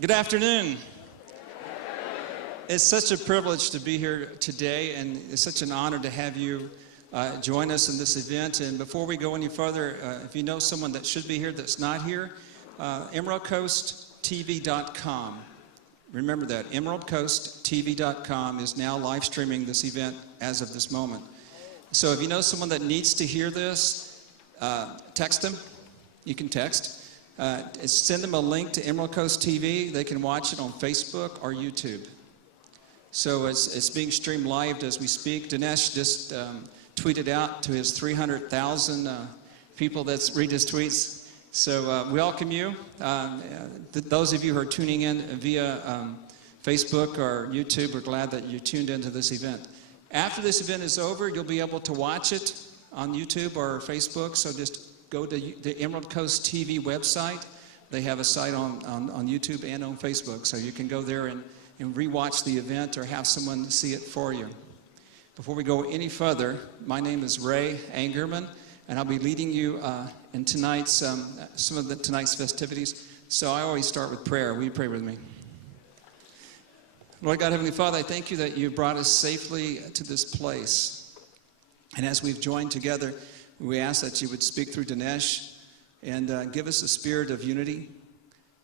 Good afternoon. It's such a privilege to be here today, and it's such an honor to have you join us in this event. And before we go any further, if you know someone that should be here that's not here, EmeraldCoastTV.com. Remember that, EmeraldCoastTV.com is now live streaming this event as of this moment. So if you know someone that needs to hear this, text them. You can text. Send them a link to Emerald Coast TV. They can watch it on Facebook or YouTube. So it's being streamed live as we speak. Dinesh just tweeted out to his 300,000 people that read his tweets. So we welcome you. Those of you who are tuning in via Facebook or YouTube, we're glad that you tuned into this event. After this event is over, you'll be able to watch it on YouTube or Facebook. So just go to the Emerald Coast TV website. They have a site on YouTube and on Facebook, so you can go there and rewatch the event or have someone see it for you. Before we go any further, my name is Ray Angerman, and I'll be leading you in tonight's some of tonight's festivities. So I always start with prayer. Will you pray with me? Lord God, Heavenly Father, I thank you that you brought us safely to this place. And as we've joined together, we ask that you would speak through Dinesh and give us a spirit of unity.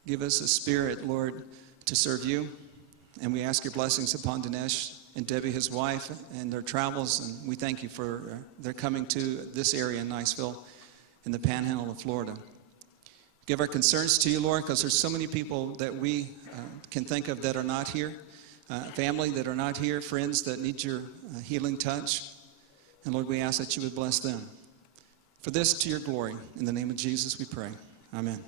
Give us a spirit, Lord, to serve you. And we ask your blessings upon Dinesh and Debbie, his wife, and their travels. And we thank you for their coming to this area in Niceville in the panhandle of Florida. Give our concerns to you, Lord, because there's so many people that we can think of that are not here. Family that are not here, friends that need your healing touch. And Lord, we ask that you would bless them. For this, to your glory, in the name of Jesus we pray. Amen.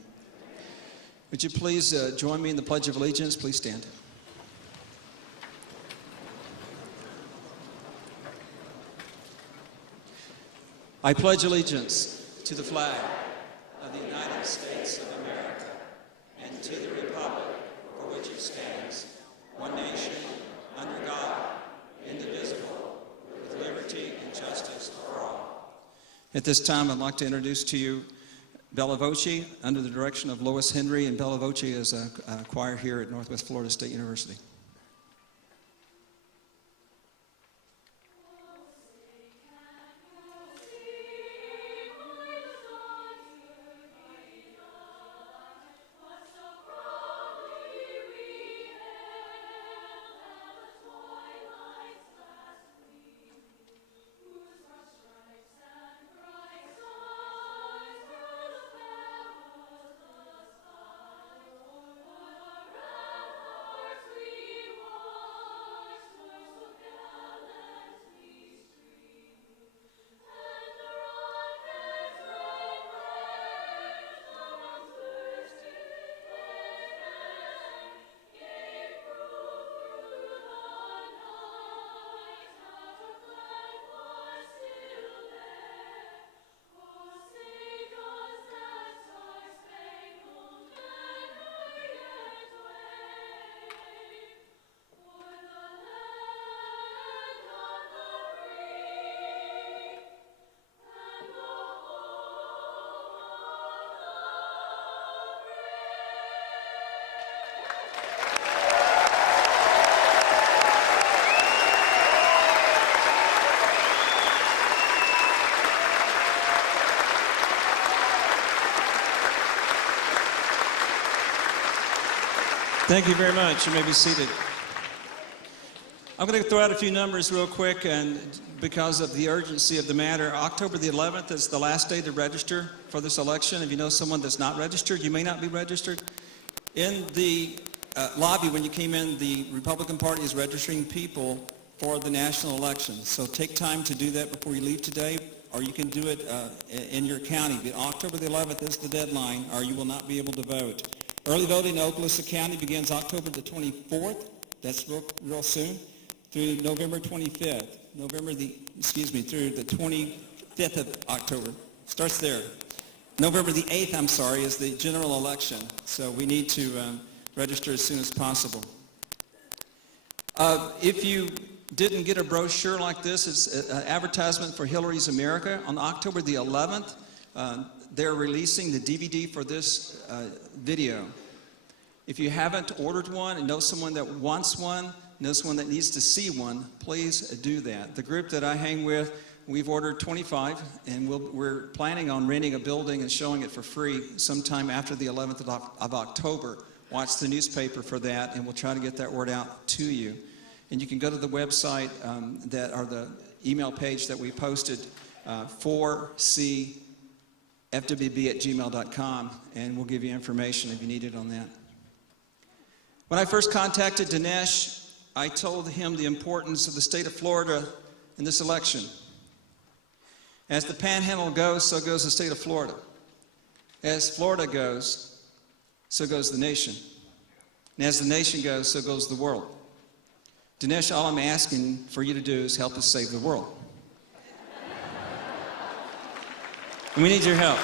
Would you please join me in the Pledge of Allegiance? Please stand. I pledge allegiance to the flag of the United States of America and to the republic for which it stands, one nation, under God, indivisible, with liberty and justice for all. At this time, I'd like to introduce to you Bella Voce, under the direction of Lois Henry, and Bella Voce is a choir here at Northwest Florida State University. Thank you very much. You may be seated. I'm going to throw out a few numbers real quick, and because of the urgency of the matter, October the 11th is the last day to register for this election. If you know someone that's not registered, you may not be registered. In the lobby, when you came in, the Republican Party is registering people for the national election. So take time to do that before you leave today, or you can do it in your county. But October the 11th is the deadline, or you will not be able to vote. Early voting in Okaloosa County begins October the 24th, that's real soon, through November 25th, through the 25th of October. Starts there. November the 8th, is the general election, so we need to register as soon as possible. If you didn't get a brochure like this, it's an advertisement for Hillary's America. On October the 11th, they're releasing the DVD for this video. If you haven't ordered one and know someone that wants one, know someone that needs to see one, please do that. The group that I hang with, we've ordered 25, and we're planning on renting a building and showing it for free sometime after the 11th of October. Watch the newspaper for that, and we'll try to get that word out to you. And you can go to the website or the email page that we posted, 4cfwb@gmail.com, and we'll give you information if you need it on that. When I first contacted Dinesh, I told him the importance of the state of Florida in this election. As the Panhandle goes, so goes the state of Florida. As Florida goes, so goes the nation. And as the nation goes, so goes the world. Dinesh, all I'm asking for you to do is help us save the world. And we need your help.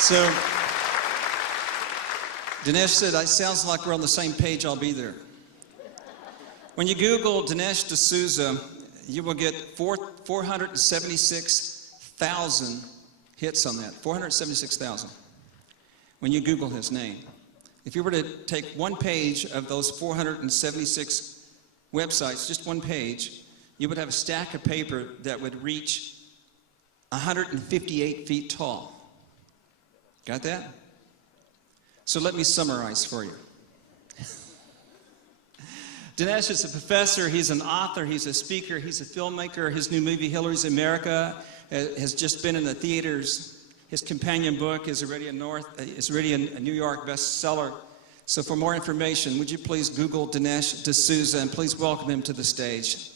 So, Dinesh said, it sounds like we're on the same page, I'll be there. When you Google Dinesh D'Souza, you will get 476,000 hits on that, 476,000, when you Google his name. If you were to take one page of those 476 websites, just one page, you would have a stack of paper that would reach 158 feet tall. Got that? So let me summarize for you. Dinesh is a professor, he's an author, he's a speaker, he's a filmmaker. His new movie, Hillary's America, has just been in the theaters. His companion book is already a New York bestseller. So for more information, would you please Google Dinesh D'Souza, and please welcome him to the stage.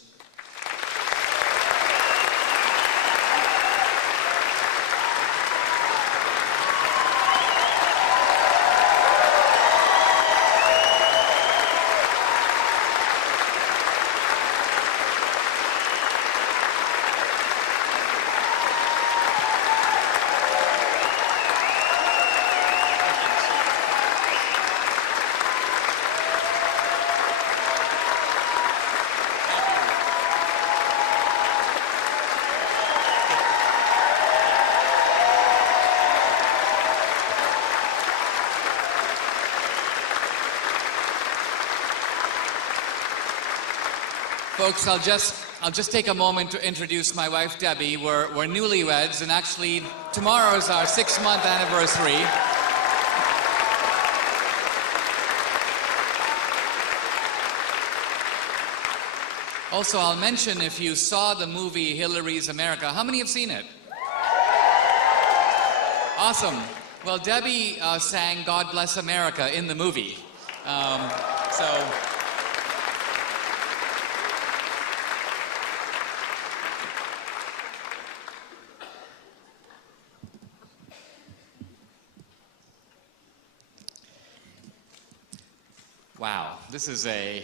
Folks, I'll just take a moment to introduce my wife, Debbie. We're newlyweds, and actually tomorrow is our 6-month anniversary. Also, I'll mention, if you saw the movie Hillary's America, how many have seen it? Awesome. Well, Debbie sang God Bless America in the movie. Wow, this is a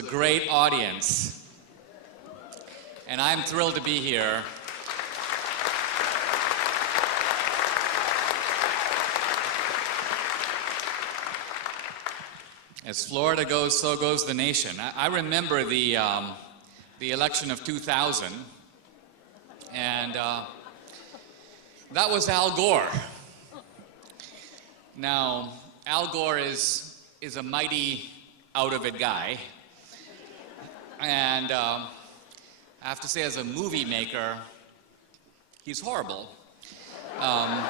great audience, and I'm thrilled to be here. As Florida goes, so goes the nation. I remember the election of 2000, and that was Al Gore. Now, Al Gore is a mighty out-of-it guy, and I have to say, as a movie maker, he's horrible. I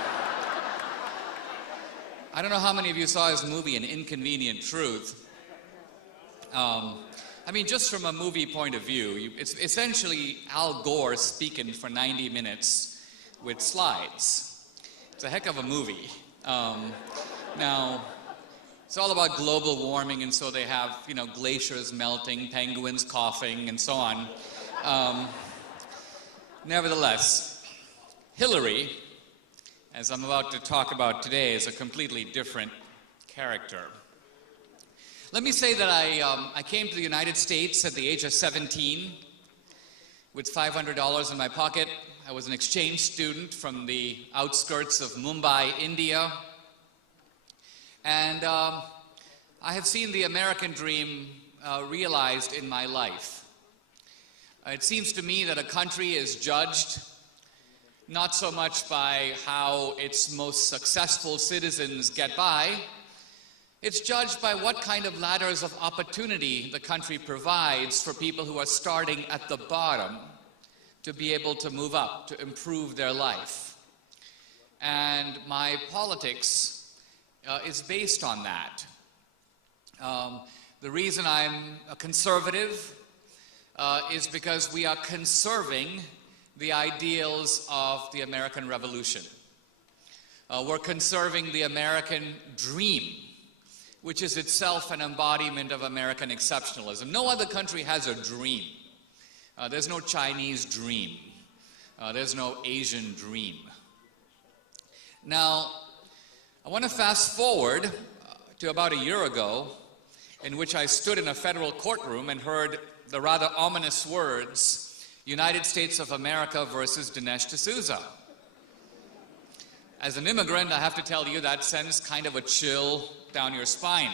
don't know how many of you saw his movie, An Inconvenient Truth. I mean, just from a movie point of view, it's essentially Al Gore speaking for 90 minutes with slides. It's a heck of a movie. Now, it's all about global warming, and so they have, glaciers melting, penguins coughing, and so on. Nevertheless, Hillary, as I'm about to talk about today, is a completely different character. Let me say that I came to the United States at the age of 17 with $500 in my pocket. I was an exchange student from the outskirts of Mumbai, India. And I have seen the American dream realized in my life. It seems to me that a country is judged not so much by how its most successful citizens get by. It's judged by what kind of ladders of opportunity the country provides for people who are starting at the bottom to be able to move up, to improve their life. And my politics is based on that. The reason I'm a conservative is because we are conserving the ideals of the American Revolution. We're conserving the American dream, which is itself an embodiment of American exceptionalism. No other country has a dream. There's no Chinese dream. There's no Asian dream. Now, I want to fast forward to about a year ago, in which I stood in a federal courtroom and heard the rather ominous words, United States of America versus Dinesh D'Souza. As an immigrant, I have to tell you that sends kind of a chill down your spine,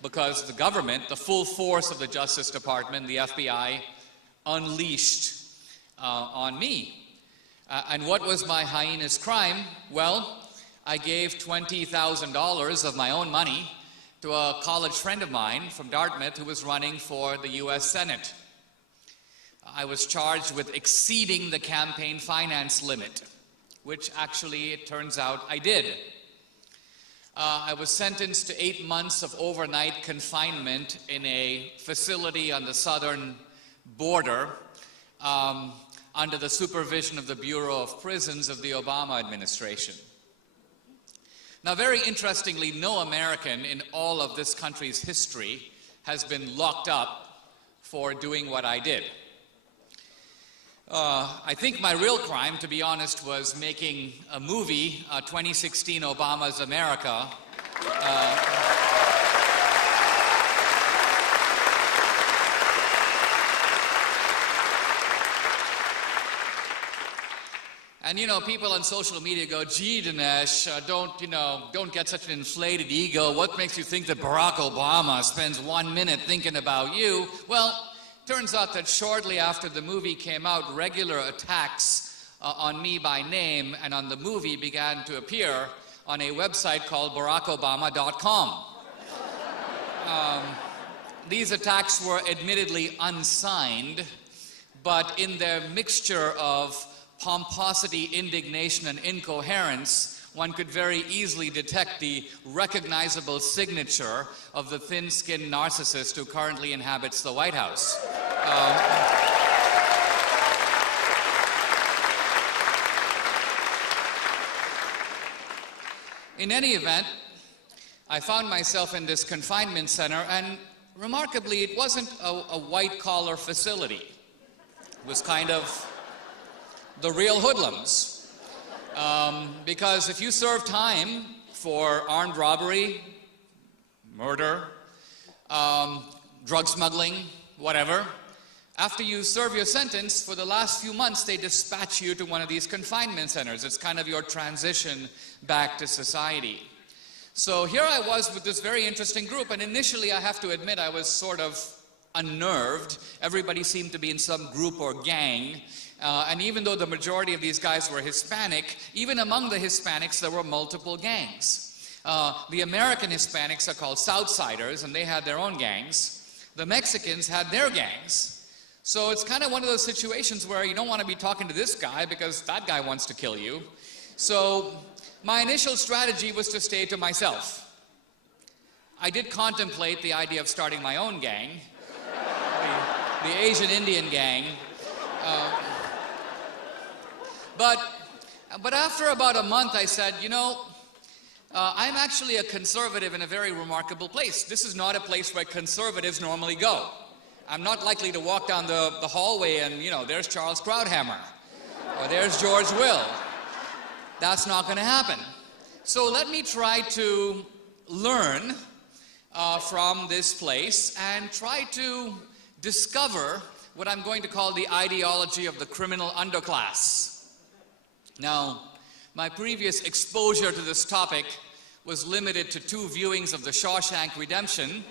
because the government, the full force of the Justice Department, the FBI, unleashed on me. And what was my heinous crime? Well, I gave $20,000 of my own money to a college friend of mine from Dartmouth who was running for the US Senate. I was charged with exceeding the campaign finance limit, which actually, it turns out, I did. I was sentenced to 8 months of overnight confinement in a facility on the southern border under the supervision of the Bureau of Prisons of the Obama administration. Now, very interestingly, no American in all of this country's history has been locked up for doing what I did. I think my real crime, to be honest, was making a movie, 2016 Obama's America. And, you know, people on social media go, gee, Dinesh, don't get such an inflated ego. What makes you think that Barack Obama spends 1 minute thinking about you? Well, turns out that shortly after the movie came out, regular attacks on me by name and on the movie began to appear on a website called barackobama.com. These attacks were admittedly unsigned, but in their mixture of pomposity, indignation, and incoherence, one could very easily detect the recognizable signature of the thin-skinned narcissist who currently inhabits the White House. In any event, I found myself in this confinement center, and remarkably, it wasn't a white-collar facility. It was kind of the real hoodlums. Because if you serve time for armed robbery, murder, drug smuggling, whatever, after you serve your sentence, for the last few months, they dispatch you to one of these confinement centers. It's kind of your transition back to society. So here I was with this very interesting group, and initially, I have to admit, I was sort of unnerved. Everybody seemed to be in some group or gang. And even though the majority of these guys were Hispanic, even among the Hispanics, there were multiple gangs. The American Hispanics are called Southsiders, and they had their own gangs. The Mexicans had their gangs. So it's kind of one of those situations where you don't want to be talking to this guy because that guy wants to kill you. So my initial strategy was to stay to myself. I did contemplate the idea of starting my own gang, the Asian Indian gang. But after about a month, I said, you know, I'm actually a conservative in a very remarkable place. This is not a place where conservatives normally go. I'm not likely to walk down the hallway and, you know, there's Charles Krauthammer, or there's George Will. That's not going to happen. So let me try to learn from this place and try to discover what I'm going to call the ideology of the criminal underclass. Now, my previous exposure to this topic was limited to 2 viewings of The Shawshank Redemption,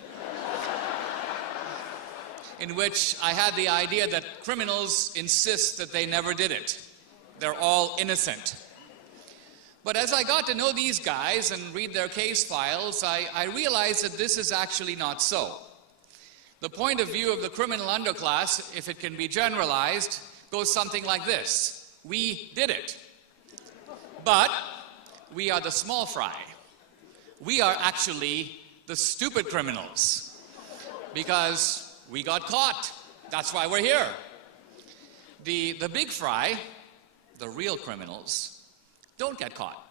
in which I had the idea that criminals insist that they never did it. They're all innocent. But as I got to know these guys and read their case files, I realized that this is actually not so. The point of view of the criminal underclass, if it can be generalized, goes something like this. We did it. But we are the small fry. We are actually the stupid criminals. Because we got caught. That's why we're here. The big fry, the real criminals, don't get caught.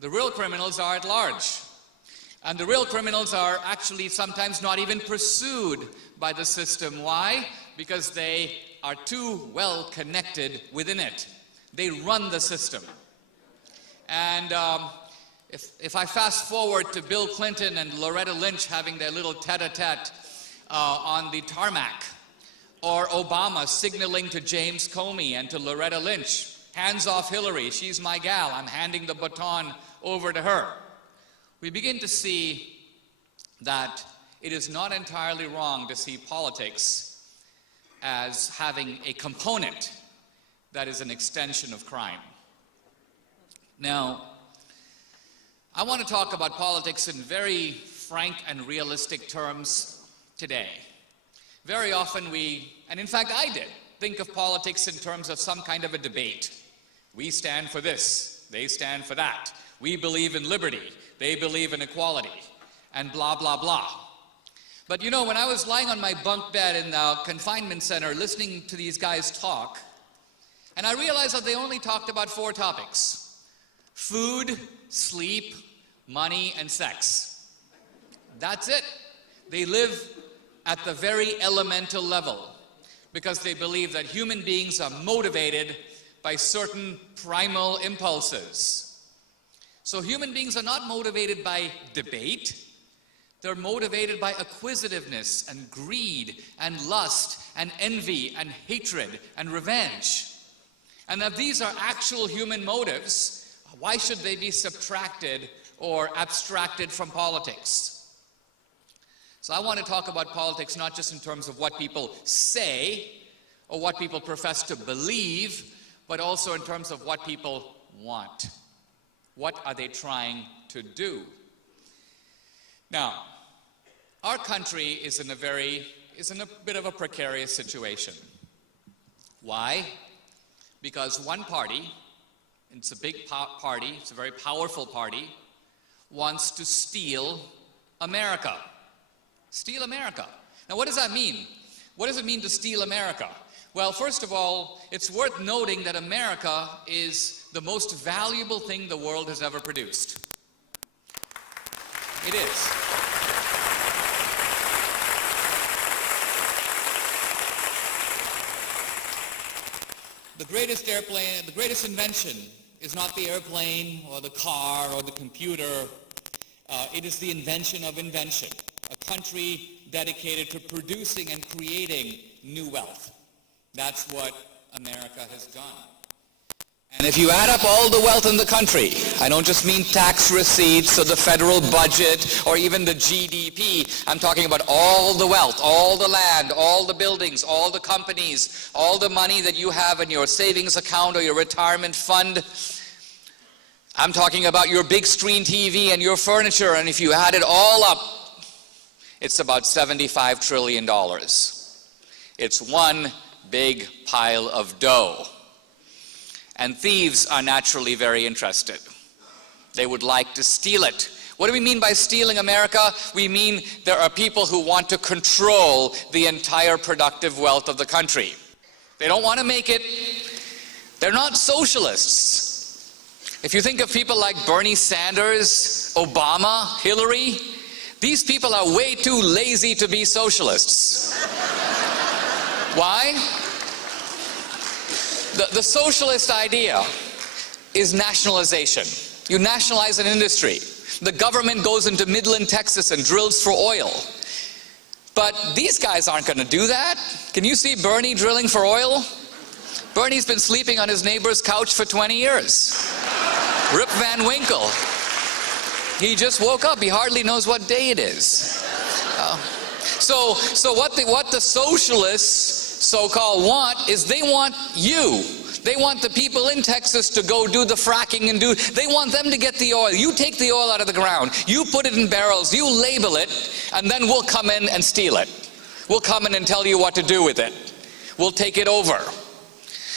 The real criminals are at large. And the real criminals are actually sometimes not even pursued by the system. Why? Because they are too well connected within it. They run the system. And if I fast forward to Bill Clinton and Loretta Lynch having their little tete-a-tete on the tarmac, or Obama signaling to James Comey and to Loretta Lynch, hands off Hillary, she's my gal, I'm handing the baton over to her. We begin to see that it is not entirely wrong to see politics as having a component that is an extension of crime. Now, I want to talk about politics in very frank and realistic terms today. Very often we, and in fact I did, think of politics in terms of some kind of a debate. We stand for this, they stand for that. We believe in liberty, they believe in equality, and blah, blah, blah. But you know, when I was lying on my bunk bed in the confinement center listening to these guys talk, and I realized that they only talked about 4 topics: food, sleep, money, and sex. That's it. They live at the very elemental level because they believe that human beings are motivated by certain primal impulses. So human beings are not motivated by debate. They're motivated by acquisitiveness and greed and lust and envy and hatred and revenge. And if these are actual human motives, why should they be subtracted or abstracted from politics? So I want to talk about politics not just in terms of what people say or what people profess to believe, but also in terms of what people want. What are they trying to do? Now, our country is in a bit of a precarious situation. Why? Because one party, it's a big party, it's a very powerful party, wants to steal America. Steal America. Now, what does that mean? What does it mean to steal America? Well, first of all, it's worth noting that America is the most valuable thing the world has ever produced. It is. The greatest invention is not the airplane or the car or the computer. It is the invention of invention. A country dedicated to producing and creating new wealth. That's what America has done. And if you add up all the wealth in the country, I don't just mean tax receipts or the federal budget or even the GDP. I'm talking about all the wealth, all the land, all the buildings, all the companies, all the money that you have in your savings account or your retirement fund. I'm talking about your big screen TV and your furniture, and if you add it all up, it's about $75 trillion. It's one big pile of dough. And thieves are naturally very interested. They would like to steal it. What do we mean by stealing America? We mean there are people who want to control the entire productive wealth of the country. They don't want to make it. They're not socialists. If you think of people like Bernie Sanders, Obama, Hillary, these people are way too lazy to be socialists. Why? The socialist idea is nationalization. You nationalize an industry. The government goes into Midland, Texas and drills for oil. But these guys aren't going to do that. Can you see Bernie drilling for oil? Bernie's been sleeping on his neighbor's couch for 20 years. Rip Van Winkle. He just woke up. He hardly knows what day it is. So what the socialists so-called want is they want you. They want the people in Texas to go do the fracking and they want them to get the oil. You take the oil out of the ground, you put it in barrels, you label it, and then we'll come in and steal it. We'll come in and tell you what to do with it. We'll take it over.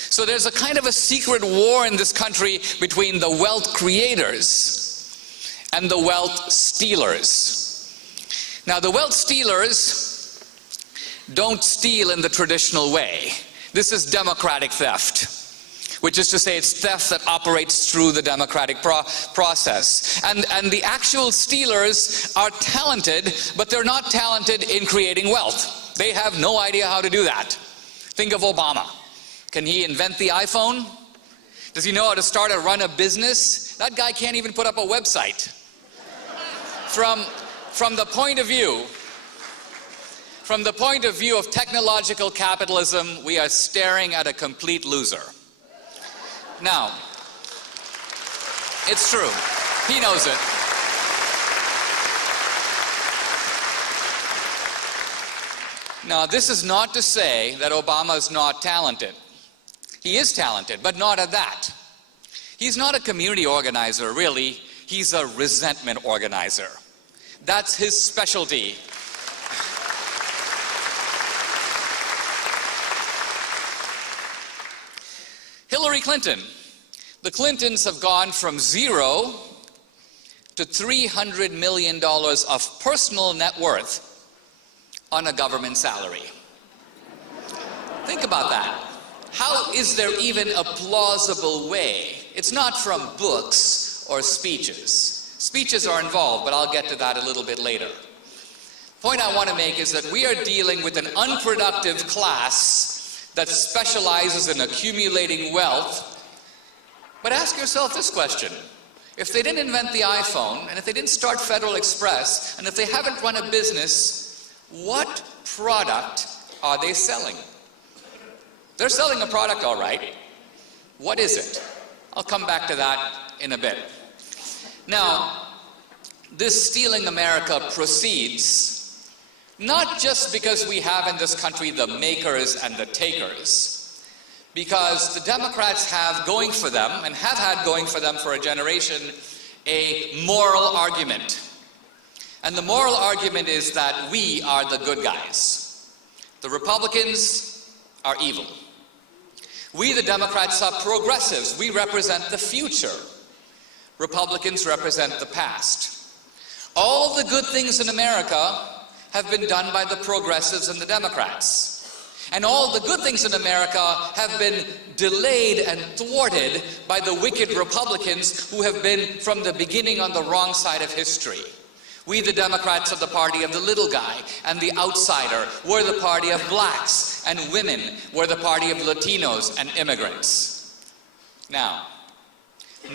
So there's a kind of a secret war in this country between the wealth creators and the wealth stealers. Now, the wealth stealers don't steal in the traditional way. This is democratic theft, which is to say it's theft that operates through the democratic process. And the actual stealers are talented, but they're not talented in creating wealth. They have no idea how to do that. Think of Obama. Can he invent the iPhone? Does he know how to start and run a business? That guy can't even put up a website. From the point of view of technological capitalism, we are staring at a complete loser. Now, it's true. He knows it. Now, this is not to say that Obama is not talented. He is talented, but not at that. He's not a community organizer, really. He's a resentment organizer. That's his specialty. Hillary Clinton. The Clintons have gone from 0 to $300 million of personal net worth on a government salary. Think about that. How is there even a plausible way? It's not from books or speeches. Speeches are involved, but I'll get to that a little bit later. The point I want to make is that we are dealing with an unproductive class that specializes in accumulating wealth. But ask yourself this question. If they didn't invent the iPhone, and if they didn't start Federal Express, and if they haven't run a business, what product are they selling? They're selling a product, all right. What is it? I'll come back to that in a bit. Now, this stealing America proceeds not just because we have in this country the makers and the takers, because the Democrats have going for them, and have had going for them for a generation, a moral argument. And the moral argument is that we are the good guys. The Republicans are evil. We, the Democrats, are progressives. We represent the future. Republicans represent the past. All the good things in America have been done by the progressives and the Democrats. And all the good things in America have been delayed and thwarted by the wicked Republicans who have been from the beginning on the wrong side of history. We, the Democrats, are the party of the little guy and the outsider. We're the party of blacks and women. We're the party of Latinos and immigrants. Now,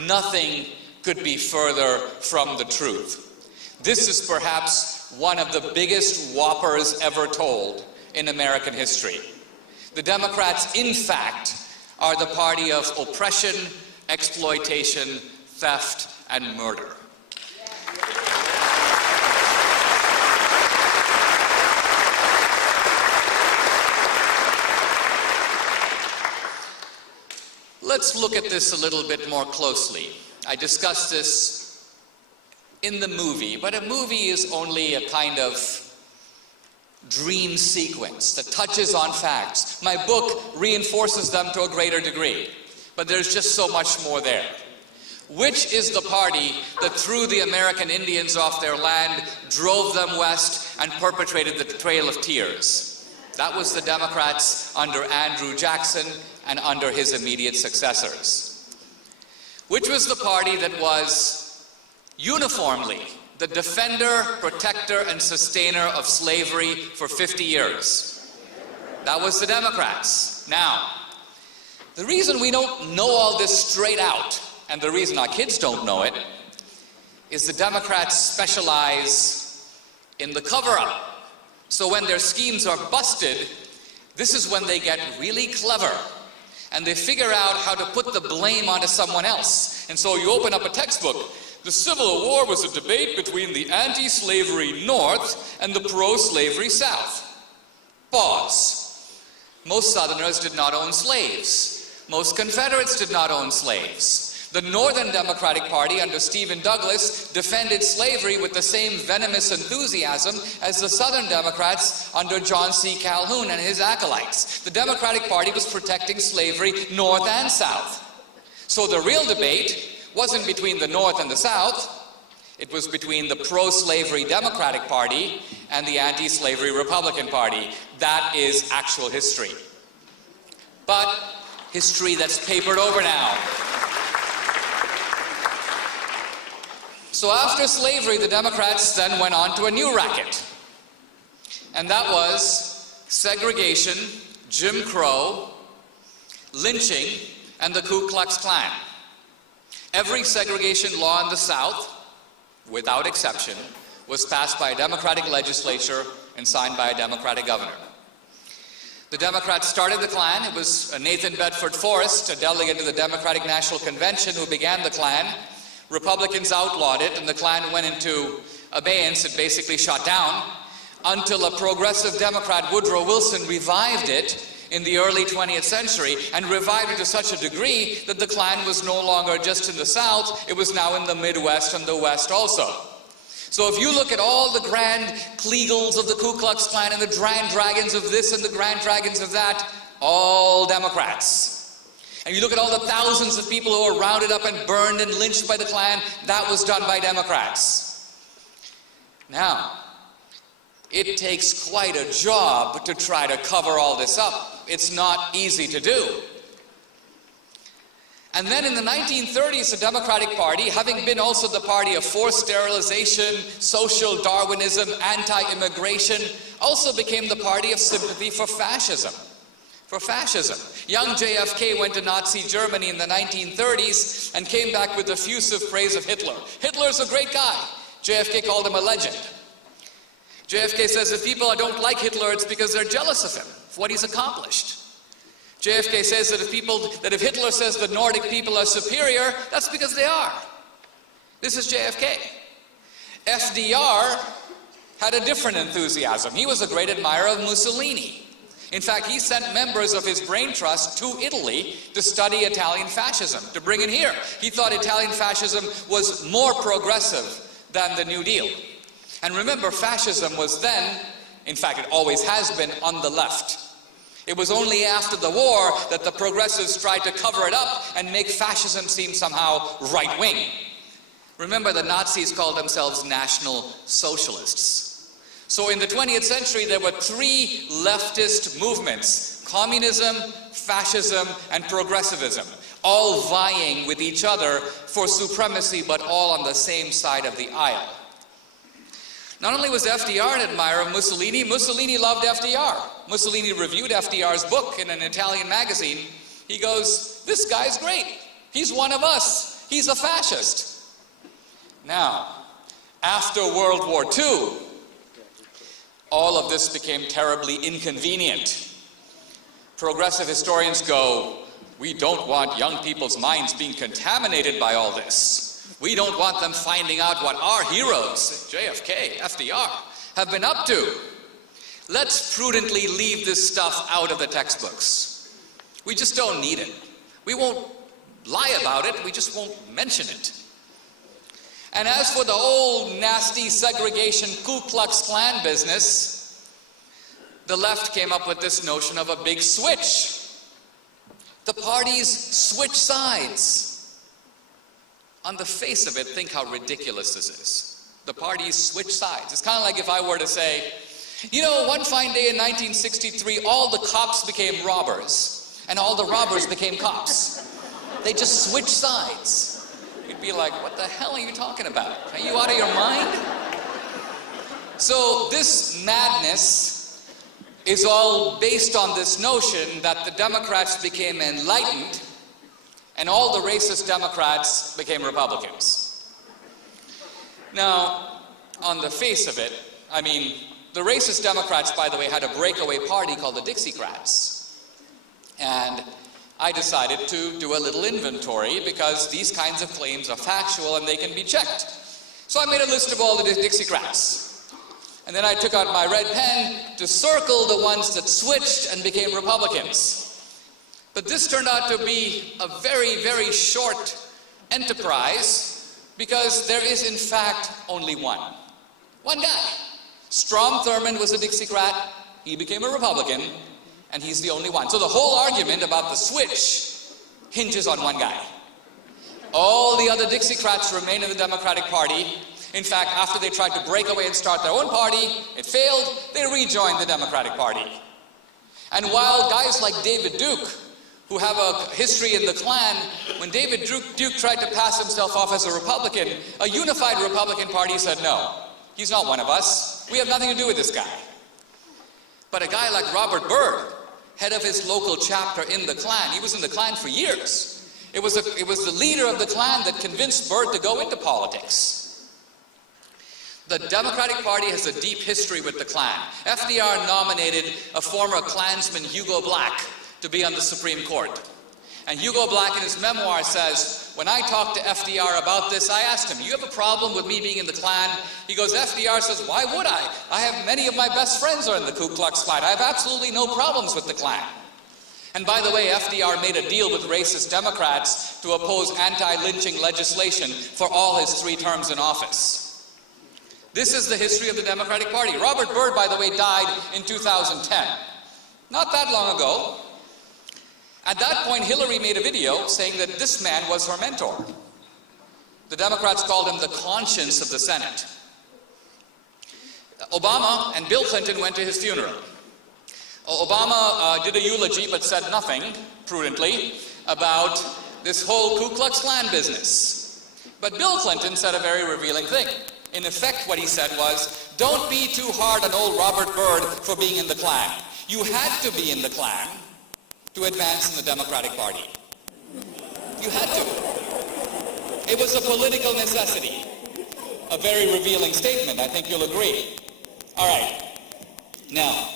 nothing could be further from the truth. This is perhaps one of the biggest whoppers ever told in American history. The Democrats, in fact, are the party of oppression, exploitation, theft, and murder. Let's look at this a little bit more closely. I discussed this in the movie, but a movie is only a kind of dream sequence that touches on facts. My book reinforces them to a greater degree, but there's just so much more there. Which is the party that threw the American Indians off their land, drove them west, and perpetrated the Trail of Tears? That was the Democrats under Andrew Jackson and under his immediate successors. Which was the party that was uniformly the defender, protector, and sustainer of slavery for 50 years? That was the Democrats. Now, the reason we don't know all this straight out, and the reason our kids don't know it, is the Democrats specialize in the cover-up. So when their schemes are busted, this is when they get really clever. And they figure out how to put the blame onto someone else. And so you open up a textbook. The Civil War was a debate between the anti-slavery North and the pro-slavery South. Pause. Most Southerners did not own slaves. Most Confederates did not own slaves. The Northern Democratic Party under Stephen Douglas defended slavery with the same venomous enthusiasm as the Southern Democrats under John C. Calhoun and his acolytes. The Democratic Party was protecting slavery North and South. So the real debate wasn't between the North and the South. It was between the pro-slavery Democratic Party and the anti-slavery Republican Party. That is actual history. But history that's papered over now. So after slavery, the Democrats then went on to a new racket. And that was segregation, Jim Crow, lynching, and the Ku Klux Klan. Every segregation law in the South, without exception, was passed by a Democratic legislature and signed by a Democratic governor. The Democrats started the Klan. It was Nathan Bedford Forrest, a delegate to the Democratic National Convention, who began the Klan. Republicans outlawed it, and the Klan went into abeyance. It basically shut down until a progressive Democrat, Woodrow Wilson, revived it in the early 20th century, and revived it to such a degree that the Klan was no longer just in the South, it was now in the Midwest and the West also. So if you look at all the grand Kleagles of the Ku Klux Klan and the Grand Dragons of this and the Grand Dragons of that, all Democrats. And you look at all the thousands of people who were rounded up and burned and lynched by the Klan, that was done by Democrats. Now, it takes quite a job to try to cover all this up. It's not easy to do. And then in the 1930s, the Democratic Party, having been also the party of forced sterilization, social Darwinism, anti-immigration, also became the party of sympathy for fascism. Young JFK went to Nazi Germany in the 1930s and came back with effusive praise of Hitler. Hitler's a great guy. JFK called him a legend. JFK says if people don't like Hitler, it's because they're jealous of him, of what he's accomplished. JFK says that if Hitler says the Nordic people are superior, that's because they are. This is JFK. FDR had a different enthusiasm. He was a great admirer of Mussolini. In fact, he sent members of his brain trust to Italy to study Italian fascism, to bring it here. He thought Italian fascism was more progressive than the New Deal. And remember, fascism was then, in fact it always has been, on the left. It was only after the war that the progressives tried to cover it up and make fascism seem somehow right-wing. Remember, the Nazis called themselves National Socialists. So in the 20th century, there were three leftist movements: communism, fascism, and progressivism, all vying with each other for supremacy, but all on the same side of the aisle. Not only was FDR an admirer of Mussolini, Mussolini loved FDR. Mussolini reviewed FDR's book in an Italian magazine. He goes, "This guy's great. He's one of us. He's a fascist." Now, after World War II, all of this became terribly inconvenient. Progressive historians go, "We don't want young people's minds being contaminated by all this. We don't want them finding out what our heroes, JFK, FDR, have been up to. Let's prudently leave this stuff out of the textbooks. We just don't need it. We won't lie about it, we just won't mention it." And as for the old nasty segregation Ku Klux Klan business, the left came up with this notion of a big switch. The parties switch sides. On the face of it, think how ridiculous this is. The parties switch sides. It's kind of like if I were to say, you know, one fine day in 1963, all the cops became robbers, and all the robbers became cops. They just switched sides. You'd be like, what the hell are you talking about? Are you out of your mind? So this madness is all based on this notion that the Democrats became enlightened and all the racist Democrats became Republicans. Now, on the face of it, I mean, the racist Democrats, by the way, had a breakaway party called the Dixiecrats. And I decided to do a little inventory because these kinds of claims are factual and they can be checked. So I made a list of all the Dixiecrats. And then I took out my red pen to circle the ones that switched and became Republicans. But this turned out to be a very, very short enterprise because there is in fact only one guy. Strom Thurmond was a Dixiecrat, he became a Republican, and he's the only one. So the whole argument about the switch hinges on one guy. All the other Dixiecrats remain in the Democratic Party. In fact, after they tried to break away and start their own party, it failed, they rejoined the Democratic Party. And while guys like David Duke, who have a history in the Klan, when David Duke tried to pass himself off as a Republican, a unified Republican Party said, no, he's not one of us. We have nothing to do with this guy. But a guy like Robert Byrd, head of his local chapter in the Klan, he was in the Klan for years. It was the leader of the Klan that convinced Byrd to go into politics. The Democratic Party has a deep history with the Klan. FDR nominated a former Klansman, Hugo Black, to be on the Supreme Court. And Hugo Black in his memoir says, when I talked to FDR about this, I asked him, you have a problem with me being in the Klan? He goes, FDR says, why would I? I have many of my best friends are in the Ku Klux Klan. I have absolutely no problems with the Klan. And by the way, FDR made a deal with racist Democrats to oppose anti-lynching legislation for all his 3 terms in office. This is the history of the Democratic Party. Robert Byrd, by the way, died in 2010. Not that long ago. At that point, Hillary made a video saying that this man was her mentor. The Democrats called him the conscience of the Senate. Obama and Bill Clinton went to his funeral. Obama did a eulogy but said nothing, prudently, about this whole Ku Klux Klan business. But Bill Clinton said a very revealing thing. In effect, what he said was, don't be too hard on old Robert Byrd for being in the Klan. You had to be in the Klan to advance in the Democratic Party. You had to. It was a political necessity. A very revealing statement, I think you'll agree. All right. Now,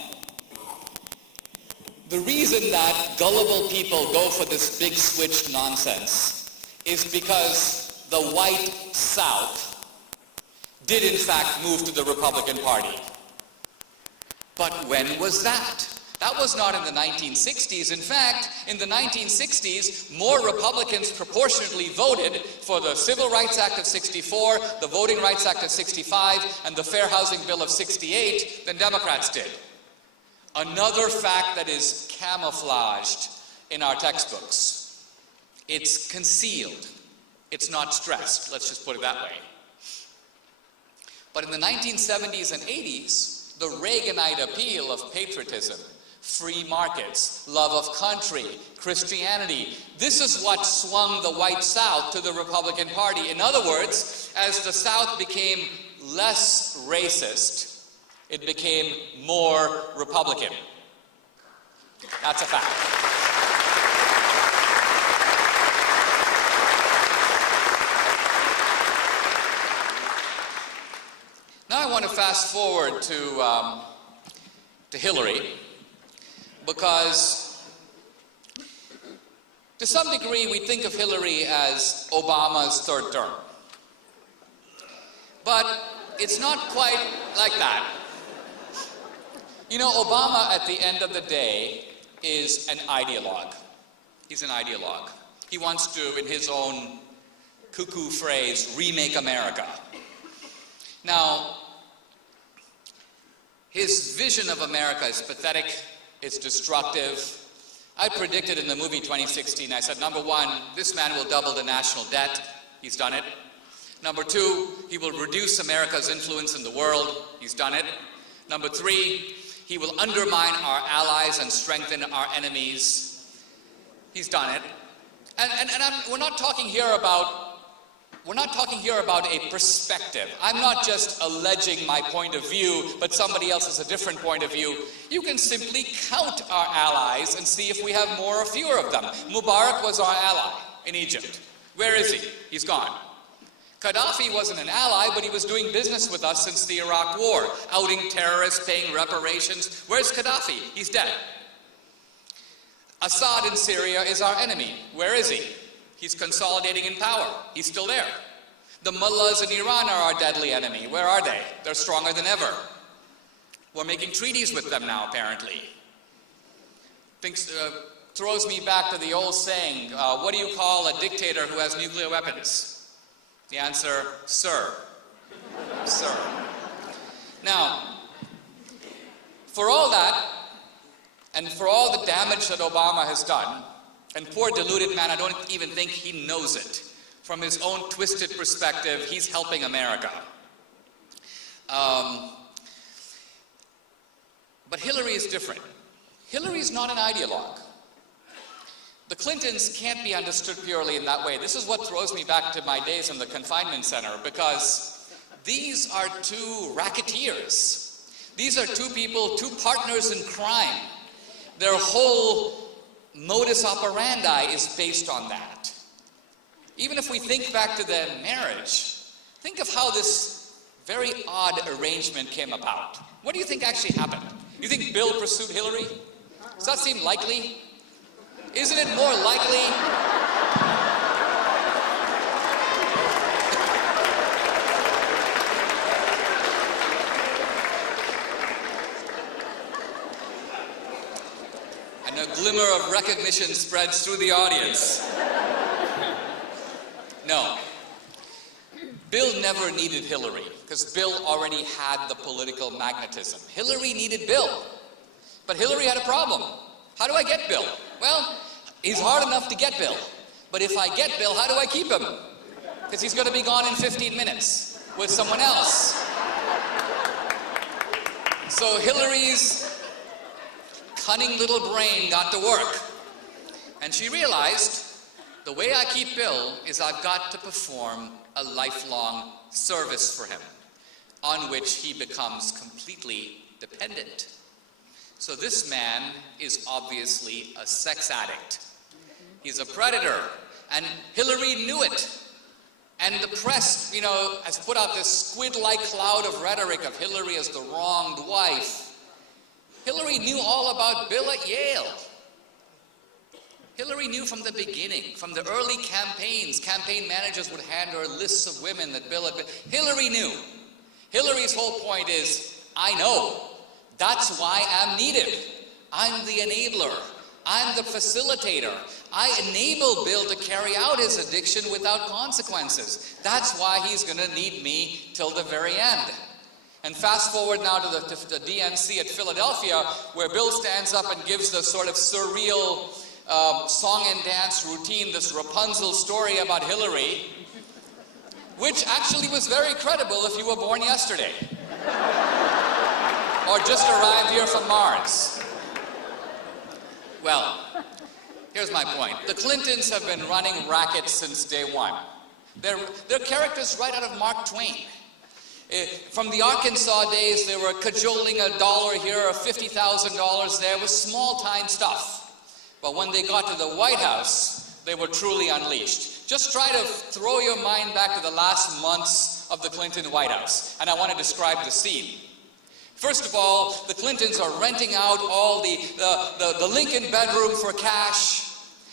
the reason that gullible people go for this big switch nonsense is because the white South did in fact move to the Republican Party. But when was that? That was not in the 1960s. In fact, in the 1960s, more Republicans proportionately voted for the Civil Rights Act of 64, the Voting Rights Act of 65, and the Fair Housing Bill of 68 than Democrats did. Another fact that is camouflaged in our textbooks. It's concealed. It's not stressed. Let's just put it that way. But in the 1970s and 80s, the Reaganite appeal of patriotism, free markets, love of country, Christianity, this is what swung the white South to the Republican Party. In other words, as the South became less racist, it became more Republican. That's a fact. Now I want to fast forward to Hillary, because to some degree we think of Hillary as Obama's third term. But it's not quite like that. You know, Obama at the end of the day is an ideologue. He's an ideologue. He wants to, in his own cuckoo phrase, remake America. Now, his vision of America is pathetic, it's destructive. I predicted in the movie 2016, I said, number one, this man will double the national debt. He's done it. Number two, he will reduce America's influence in the world. He's done it. Number three, he will undermine our allies and strengthen our enemies. He's done it. And we're not talking here about a perspective. I'm not just alleging my point of view, but somebody else has a different point of view. You can simply count our allies and see if we have more or fewer of them. Mubarak was our ally in Egypt. Where is he? He's gone. Gaddafi wasn't an ally, but he was doing business with us since the Iraq War, outing terrorists, paying reparations. Where's Gaddafi? He's dead. Assad in Syria is our enemy. Where is he? He's consolidating in power. He's still there. The mullahs in Iran are our deadly enemy. Where are they? They're stronger than ever. We're making treaties with them now, apparently. throws me back to the old saying, what do you call a dictator who has nuclear weapons? The answer, sir. Sir. Now, for all that, and for all the damage that Obama has done, and poor deluded man, I don't even think he knows it. From his own twisted perspective, he's helping America. But Hillary is different. Hillary's not an ideologue. The Clintons can't be understood purely in that way. This is what throws me back to my days in the confinement center, because these are two racketeers. These are two people, two partners in crime. Their whole modus operandi is based on that. Even if we think back to their marriage, think of how this very odd arrangement came about. What do you think actually happened? You think Bill pursued Hillary? Does that seem likely? Isn't it more likely? And a glimmer of recognition spreads through the audience. No. Bill never needed Hillary, because Bill already had the political magnetism. Hillary needed Bill, but Hillary had a problem. How do I get Bill? Well, he's hard enough to get Bill, but if I get Bill, how do I keep him? Because he's going to be gone in 15 minutes with someone else. So Hillary's cunning little brain got to work, and she realized, the way I keep Bill is I've got to perform a lifelong service for him, on which he becomes completely dependent. So this man is obviously a sex addict. He's a predator, and Hillary knew it. And the press, has put out this squid-like cloud of rhetoric of Hillary as the wronged wife. Hillary knew all about Bill at Yale. Hillary knew from the beginning, from the early campaigns, campaign managers would hand her lists of women that Bill had been. Hillary knew. Hillary's whole point is, I know. That's why I'm needed. I'm the enabler. I'm the facilitator. I enable Bill to carry out his addiction without consequences. That's why he's going to need me till the very end. And fast forward now to the DNC at Philadelphia, where Bill stands up and gives the sort of surreal song and dance routine, this Rapunzel story about Hillary, which actually was very credible if you were born yesterday or just arrived here from Mars. Well, here's my point. The Clintons have been running rackets since day one. They're characters right out of Mark Twain. From the Arkansas days, they were cajoling $1 here or $50,000 there with small-time stuff. But when they got to the White House, they were truly unleashed. Just try to throw your mind back to the last months of the Clinton White House, and I want to describe the scene. First of all, the Clintons are renting out all the Lincoln bedroom for cash.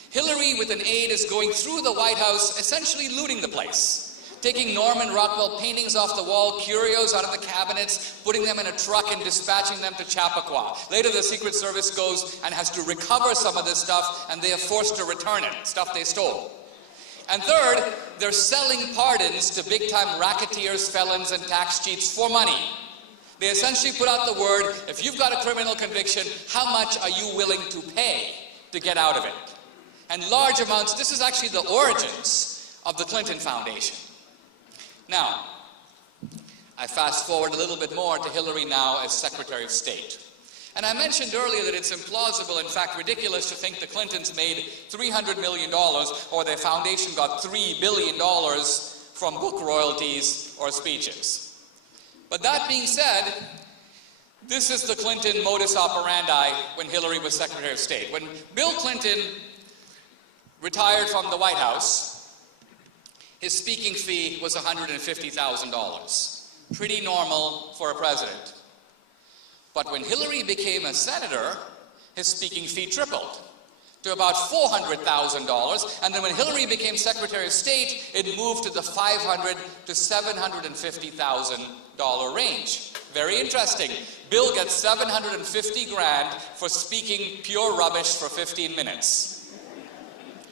Hillary, with an aide, is going through the White House, essentially looting the place. Taking Norman Rockwell paintings off the wall, curios out of the cabinets, putting them in a truck and dispatching them to Chappaqua. Later, the Secret Service goes and has to recover some of this stuff, and they are forced to return it, stuff they stole. And third, they're selling pardons to big-time racketeers, felons, and tax cheats for money. They essentially put out the word, if you've got a criminal conviction, how much are you willing to pay to get out of it? And large amounts. This is actually the origins of the Clinton Foundation. Now, I fast forward a little bit more to Hillary now as Secretary of State. And I mentioned earlier that it's implausible, in fact ridiculous, to think the Clintons made $300 million or their foundation got $3 billion from book royalties or speeches. But that being said, this is the Clinton modus operandi when Hillary was Secretary of State. When Bill Clinton retired from the White House, his speaking fee was $150,000. Pretty normal for a president. But when Hillary became a senator, his speaking fee tripled to about $400,000, and then when Hillary became Secretary of State, it moved to the $500,000 to $750,000 range. Very interesting. Bill gets $750,000 for speaking pure rubbish for 15 minutes.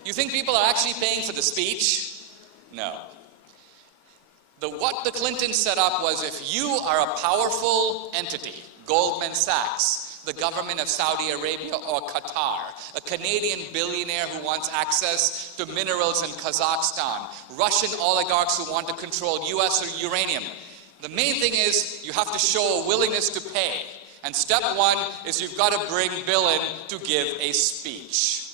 You think people are actually paying for the speech? No. What the Clintons set up was, if you are a powerful entity, Goldman Sachs, the government of Saudi Arabia or Qatar, a Canadian billionaire who wants access to minerals in Kazakhstan, Russian oligarchs who want to control US or uranium. The main thing is you have to show a willingness to pay. And step one is you've got to bring Bill in to give a speech.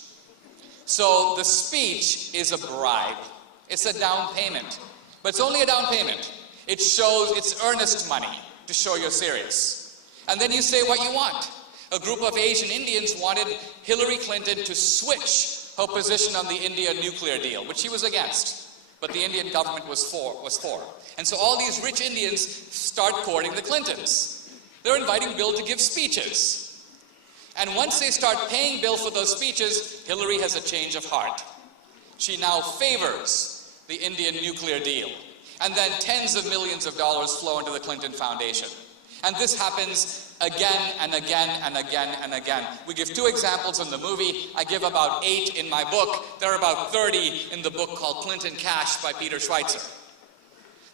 So the speech is a bribe. It's a down payment. But it's only a down payment. It shows it's earnest money to show you're serious. And then you say what you want. A group of Asian Indians wanted Hillary Clinton to switch her position on the India nuclear deal, which she was against. But the Indian government was for. And so all these rich Indians start courting the Clintons. They're inviting Bill to give speeches. And once they start paying Bill for those speeches, Hillary has a change of heart. She now favors the Indian nuclear deal. And then tens of millions of dollars flow into the Clinton Foundation. And this happens again and again and again and again. We give 2 examples in the movie. I give about 8 in my book. There are about 30 in the book called Clinton Cash by Peter Schweitzer.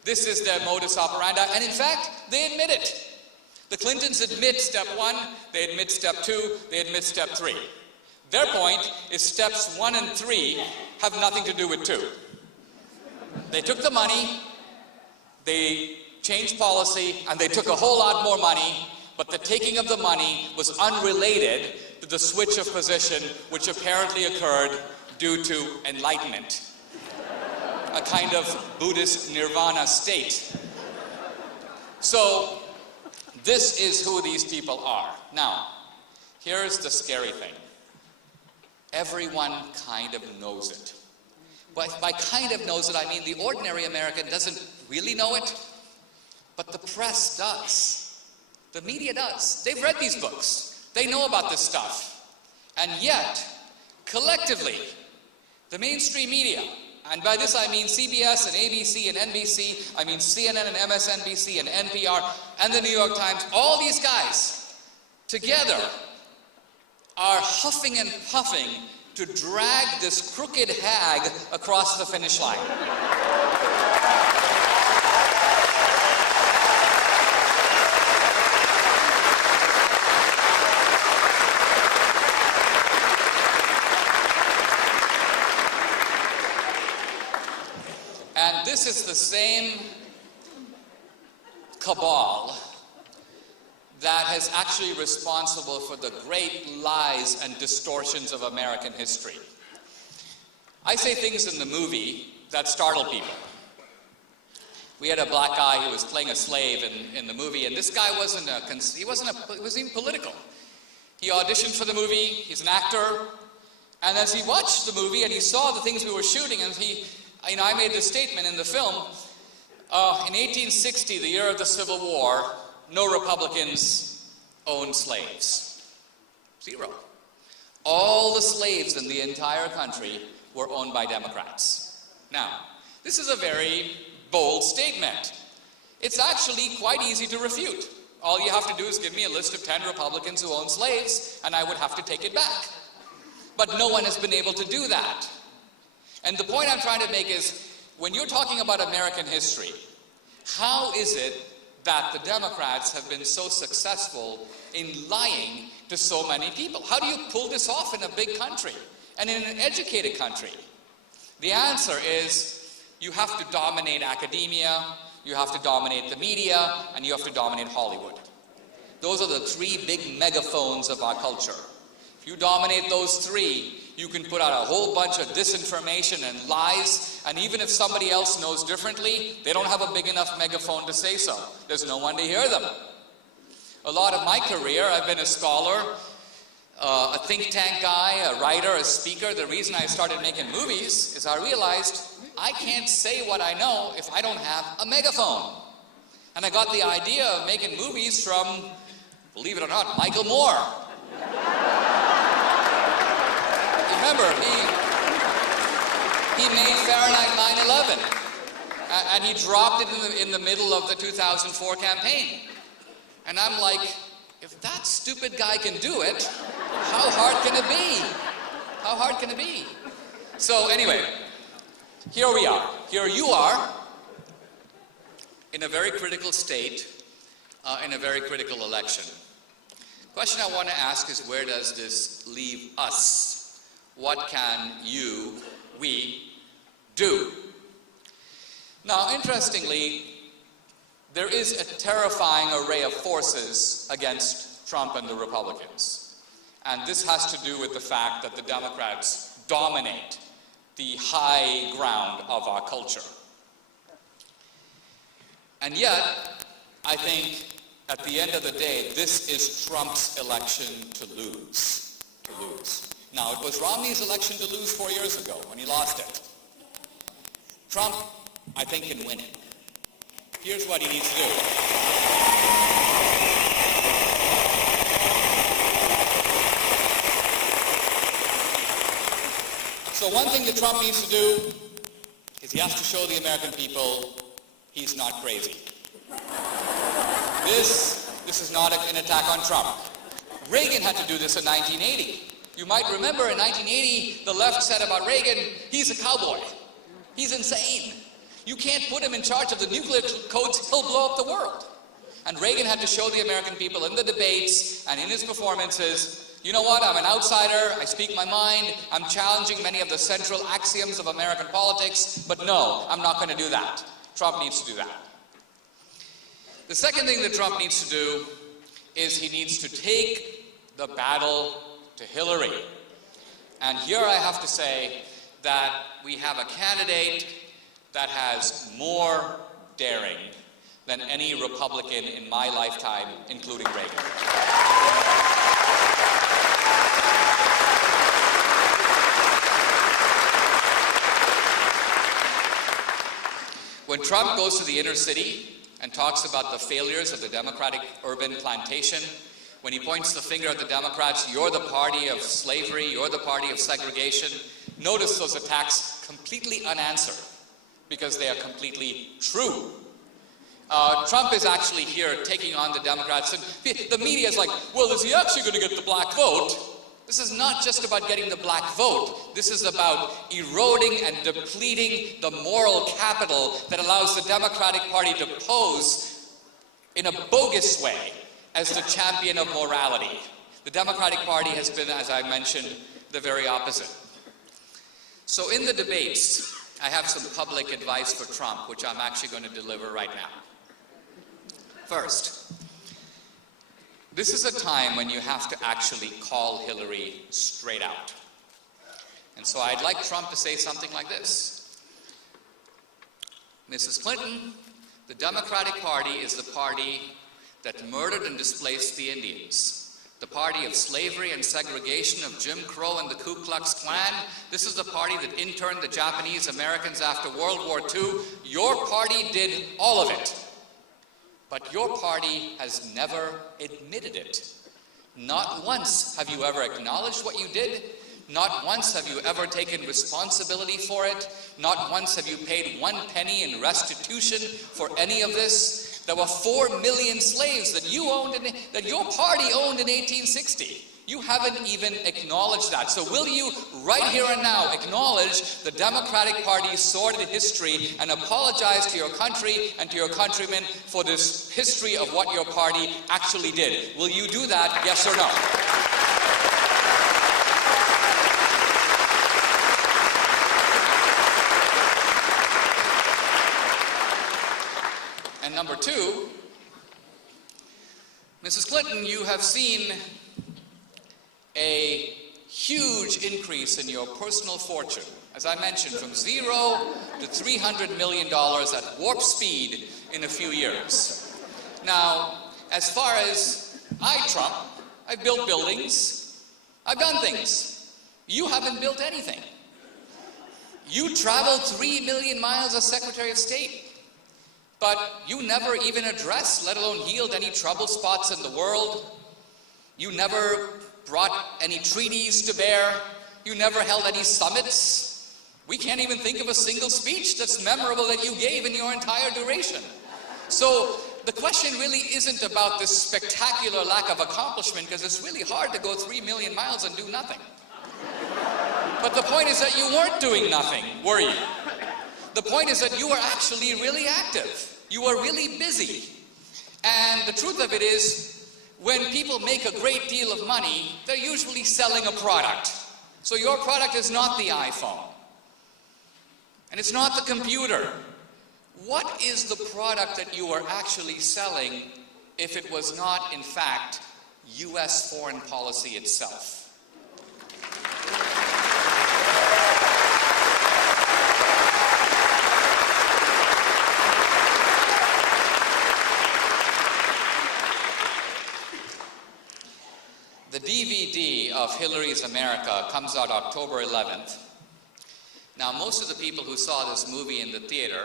This is their modus operandi, and in fact, they admit it. The Clintons admit step 1, they admit step 2, they admit step 3. Their point is steps 1 and 3 have nothing to do with 2. They took the money, they changed policy, and they took a whole lot more money, but the taking of the money was unrelated to the switch of position, which apparently occurred due to enlightenment, a kind of Buddhist nirvana state. So this is who these people are. Now, here's the scary thing. Everyone kind of knows it. But by kind of knows it, I mean the ordinary American doesn't really know it, but the press does. The media does. They've read these books. They know about this stuff. And yet, collectively, the mainstream media, and by this I mean CBS and ABC and NBC, I mean CNN and MSNBC and NPR and the New York Times, all these guys together are huffing and puffing to drag this crooked hag across the finish line. And this is the same cabal that has actually responsible for the great lies and distortions of American history. I say things in the movie that startle people. We had a black guy who was playing a slave in the movie, and this guy he wasn't even political. He auditioned for the movie, he's an actor, and as he watched the movie and he saw the things we were shooting, and I made this statement in the film, in 1860, the year of the Civil War, no Republicans owned slaves. 0. All the slaves in the entire country were owned by Democrats. Now, this is a very bold statement. It's actually quite easy to refute. All you have to do is give me a list of 10 Republicans who own slaves, and I would have to take it back. But no one has been able to do that. And the point I'm trying to make is, when you're talking about American history, how is it that the Democrats have been so successful in lying to so many people? How do you pull this off in a big country and in an educated country? The answer is you have to dominate academia, you have to dominate the media, and you have to dominate Hollywood. Those are the 3 big megaphones of our culture. If you dominate those 3, you can put out a whole bunch of disinformation and lies, and even if somebody else knows differently, they don't have a big enough megaphone to say so. There's no one to hear them. A lot of my career, I've been a scholar, a think tank guy, a writer, a speaker. The reason I started making movies is I realized I can't say what I know if I don't have a megaphone. And I got the idea of making movies from, believe it or not, Michael Moore. Remember, he made Fahrenheit 9/11, and he dropped it in the middle of the 2004 campaign. And I'm like, if that stupid guy can do it, how hard can it be? How hard can it be? So anyway, here we are. Here you are, in a very critical state, in a very critical election. The question I want to ask is, where does this leave us? What can we do? Now, interestingly, there is a terrifying array of forces against Trump and the Republicans. And this has to do with the fact that the Democrats dominate the high ground of our culture. And yet, I think at the end of the day, this is Trump's election to lose. Now, it was Romney's election to lose 4 years ago when he lost it. Trump, I think, can win it. Here's what he needs to do. So one thing that Trump needs to do is he has to show the American people he's not crazy. This is not an attack on Trump. Reagan had to do this in 1980. You might remember in 1980, the left said about Reagan, he's a cowboy. He's insane. You can't put him in charge of the nuclear codes, he'll blow up the world. And Reagan had to show the American people in the debates and in his performances, you know what, I'm an outsider, I speak my mind, I'm challenging many of the central axioms of American politics, but no, I'm not going to do that. Trump needs to do that. The second thing that Trump needs to do is he needs to take the battle to Hillary. And here I have to say that we have a candidate that has more daring than any Republican in my lifetime, including Reagan. When Trump goes to the inner city and talks about the failures of the Democratic urban plantation, when he points the finger at the Democrats, you're the party of slavery, you're the party of segregation, notice those attacks completely unanswered because they are completely true. Trump is actually here taking on the Democrats, and the media is like, well, is he actually going to get the black vote? This is not just about getting the black vote. This is about eroding and depleting the moral capital that allows the Democratic Party to pose in a bogus way as the champion of morality. The Democratic Party has been, as I mentioned, the very opposite. So in the debates, I have some public advice for Trump, which I'm actually going to deliver right now. First, this is a time when you have to actually call Hillary straight out. And so I'd like Trump to say something like this. Mrs. Clinton, the Democratic Party is the party that murdered and displaced the Indians. The party of slavery and segregation, of Jim Crow and the Ku Klux Klan. This is the party that interned the Japanese Americans after World War II. Your party did all of it. But your party has never admitted it. Not once have you ever acknowledged what you did. Not once have you ever taken responsibility for it. Not once have you paid 1 penny in restitution for any of this. There were 4 million slaves that you owned, that your party owned in 1860. You haven't even acknowledged that. So will you, right here and now, acknowledge the Democratic Party's sordid history and apologize to your country and to your countrymen for this history of what your party actually did? Will you do that, yes or no? And number two, Mrs. Clinton, you have seen a huge increase in your personal fortune. As I mentioned, from $0 to $300 million at warp speed in a few years. Now, as far as Trump, I've built buildings, I've done things. You haven't built anything. You traveled 3 million miles as Secretary of State, but you never even addressed, let alone healed, any trouble spots in the world. You never brought any treaties to bear. You never held any summits. We can't even think of a single speech that's memorable that you gave in your entire duration. So the question really isn't about this spectacular lack of accomplishment, because it's really hard to go 3 million miles and do nothing. But the point is that you weren't doing nothing, were you? The point is that you were actually really active. You were really busy. And the truth of it is, when people make a great deal of money, they're usually selling a product. So your product is not the iPhone. And it's not the computer. What is the product that you are actually selling if it was not, in fact, U.S. foreign policy itself? The DVD of Hillary's America comes out October 11th. Now, most of the people who saw this movie in the theater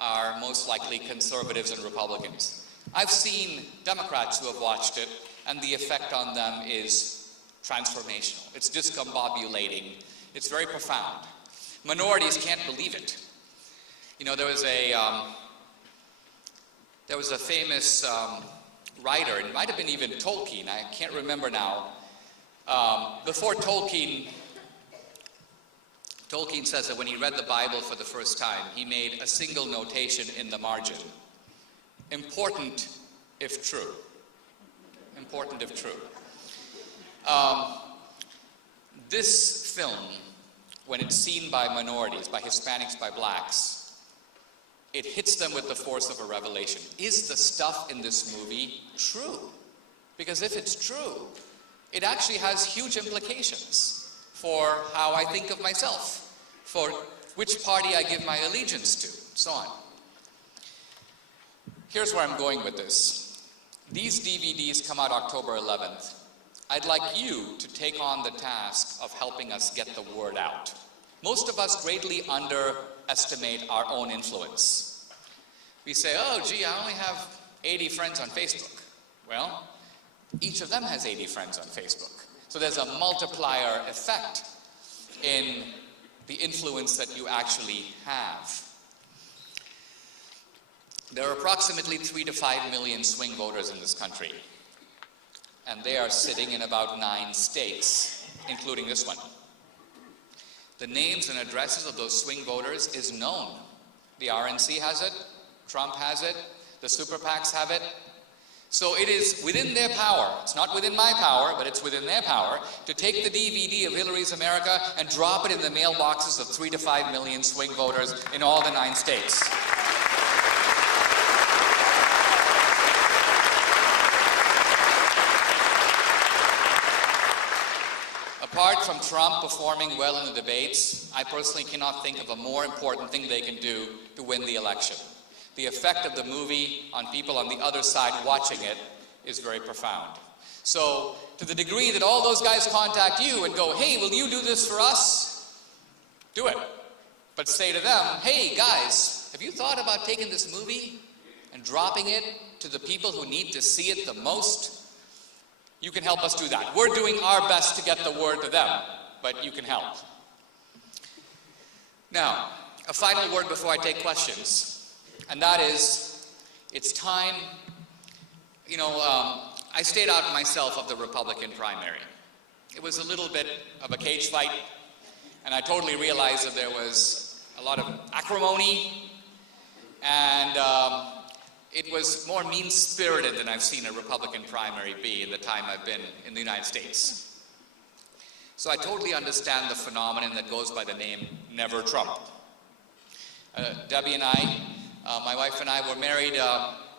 are most likely conservatives and Republicans. I've seen Democrats who have watched it, and the effect on them is transformational. It's discombobulating. It's very profound. Minorities can't believe it. You know, there was a famous writer, it might have been even Tolkien, I can't remember now. Before Tolkien says that when he read the Bible for the first time, he made a single notation in the margin. Important if true. Important if true. This film, when it's seen by minorities, by Hispanics, by blacks, it hits them with the force of a revelation. Is the stuff in this movie true? Because if it's true, it actually has huge implications for how I think of myself, for which party I give my allegiance to, so on. Here's where I'm going with this. These DVDs come out October 11th. I'd like you to take on the task of helping us get the word out. Most of us greatly underestimate our own influence. We say, oh, gee, I only have 80 friends on Facebook. Well, each of them has 80 friends on Facebook. So there's a multiplier effect in the influence that you actually have. There are approximately 3 to 5 million swing voters in this country. And they are sitting in about 9 states, including this one. The names and addresses of those swing voters is known. The RNC has it, Trump has it, the super PACs have it. So it is within their power, it's not within my power, but it's within their power, to take the DVD of Hillary's America and drop it in the mailboxes of 3 to 5 million swing voters in all the 9 states. Apart from Trump performing well in the debates, I personally cannot think of a more important thing they can do to win the election. The effect of the movie on people on the other side watching it is very profound. So, to the degree that all those guys contact you and go, hey, will you do this for us? Do it. But say to them, hey, guys, have you thought about taking this movie and dropping it to the people who need to see it the most? You can help us do that. We're doing our best to get the word to them, but you can help. Now, a final word before I take questions, and that is, it's time, I stayed out myself of the Republican primary. It was a little bit of a cage fight, and I totally realized that there was a lot of acrimony, and it was more mean-spirited than I've seen a Republican primary be in the time I've been in the United States. So I totally understand the phenomenon that goes by the name Never Trump. Debbie and I, my wife and I, were married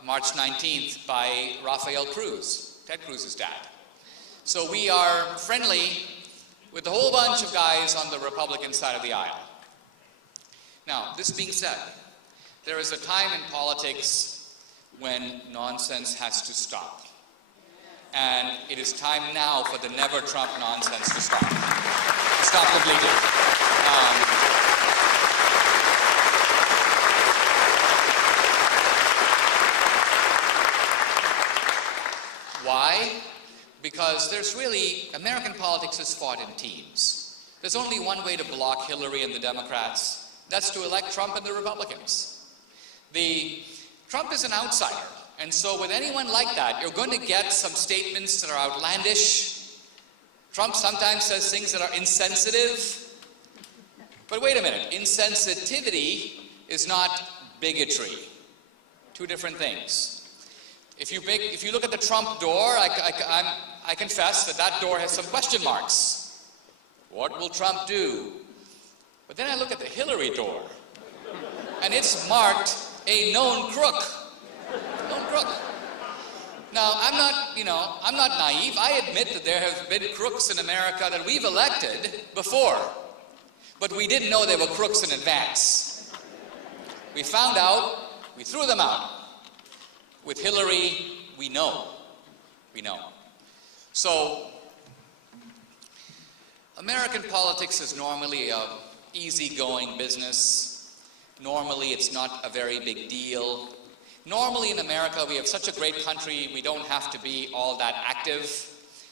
March 19th by Rafael Cruz, Ted Cruz's dad. So we are friendly with a whole bunch of guys on the Republican side of the aisle. Now, this being said, there is a time in politics when nonsense has to stop. And it is time now for the Never Trump nonsense to stop. Stop completely. Why? Because there's really, American politics is fought in teams. There's only one way to block Hillary and the Democrats. That's to elect Trump and the Republicans. Trump is an outsider, and so with anyone like that, you're going to get some statements that are outlandish. Trump sometimes says things that are insensitive. But wait a minute, insensitivity is not bigotry. Two different things. If you look at the Trump door, I confess that door has some question marks. What will Trump do? But then I look at the Hillary door, and it's marked a known crook. Known crook. Now, I'm not naive. I admit that there have been crooks in America that we've elected before, but we didn't know they were crooks in advance. We found out, we threw them out. With Hillary, we know. We know. So, American politics is normally an easygoing business. Normally, it's not a very big deal. Normally in America, we have such a great country, we don't have to be all that active.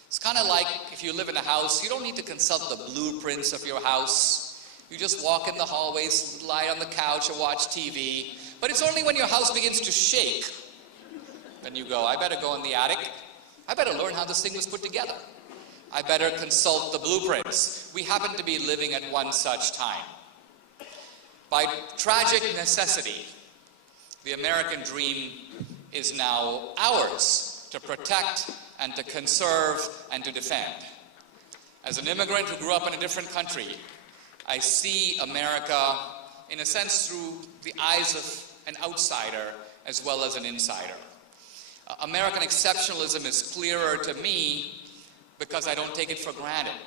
It's kind of like if you live in a house, you don't need to consult the blueprints of your house. You just walk in the hallways, lie on the couch, or watch TV. But it's only when your house begins to shake, then you go, I better go in the attic. I better learn how this thing was put together. I better consult the blueprints. We happen to be living at one such time. By tragic necessity, the American dream is now ours to protect and to conserve and to defend. As an immigrant who grew up in a different country, I see America, in a sense, through the eyes of an outsider as well as an insider. American exceptionalism is clearer to me because I don't take it for granted.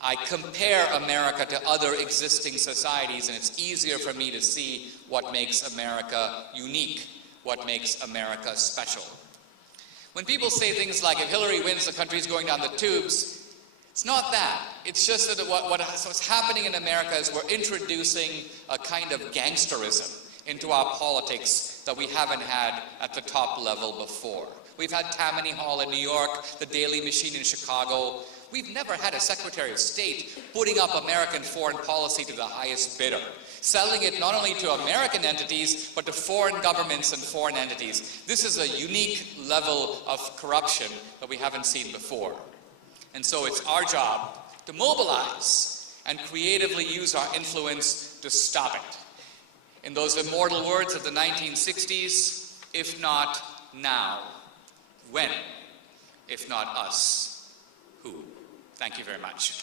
I compare America to other existing societies, and it's easier for me to see what makes America unique, what makes America special. When people say things like, if Hillary wins, the country's going down the tubes, it's not that. It's just that what's happening in America is we're introducing a kind of gangsterism into our politics that we haven't had at the top level before. We've had Tammany Hall in New York, the Daily Machine in Chicago. We've never had a Secretary of State putting up American foreign policy to the highest bidder, selling it not only to American entities, but to foreign governments and foreign entities. This is a unique level of corruption that we haven't seen before. And so it's our job to mobilize and creatively use our influence to stop it. In those immortal words of the 1960s, if not now, when? If not us, who? Thank you very much.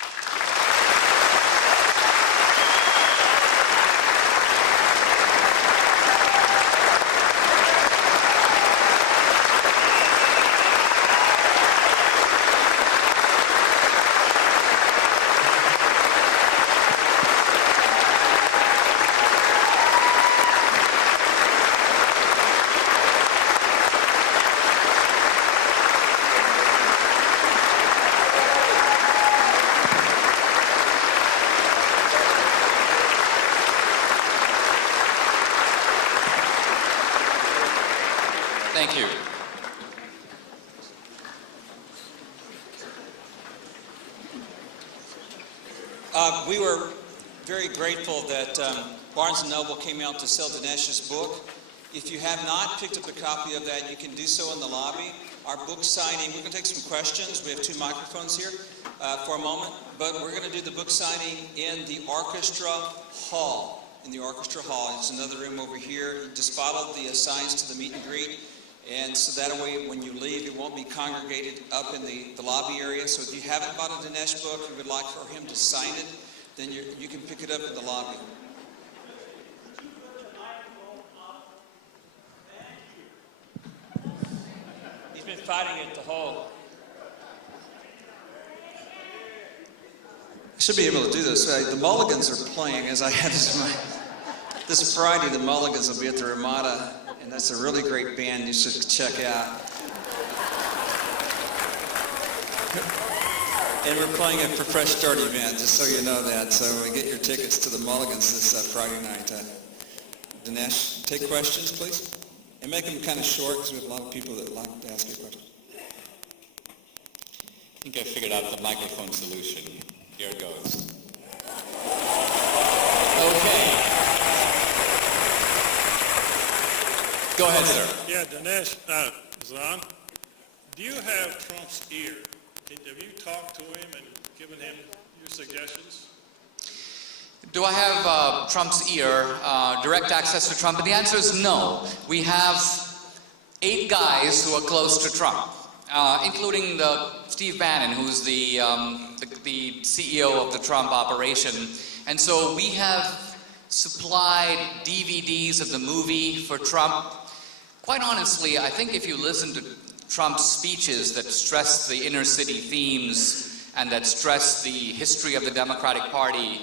Thank you. We were very grateful that Barnes & Noble came out to sell Dinesh's book. If you have not picked up a copy of that, you can do so in the lobby. Our book signing, we're going to take some questions. We have 2 microphones here for a moment, but we're going to do the book signing in the orchestra hall. In the orchestra hall. There's another room over here. Just follow the signs to the meet and greet. And so that way, when you leave, it won't be congregated up in the lobby area. So if you haven't bought a Dinesh book and would like for him to sign it, then you can pick it up in the lobby. He's been fighting it the whole. I should be able to do this. The Mulligans are playing, as I had this Friday. The Mulligans will be at the Ramada. And that's a really great band you should check out. And we're playing it for Fresh Start event, just so you know that. So get your tickets to the Mulligans this Friday night. Dinesh, take questions, please. And make them kind of short, because we have a lot of people that like to ask you questions. I think I figured out the microphone solution. Here it goes. Okay. Go ahead, sir. Yeah, Dinesh, Zahn, do you have Trump's ear? Have you talked to him and given him your suggestions? Do I have Trump's ear, direct access to Trump? And the answer is no. We have 8 guys who are close to Trump, including Steve Bannon, who's the CEO of the Trump operation. And so we have supplied DVDs of the movie for Trump. Quite honestly, I think if you listen to Trump's speeches that stress the inner city themes and that stress the history of the Democratic Party,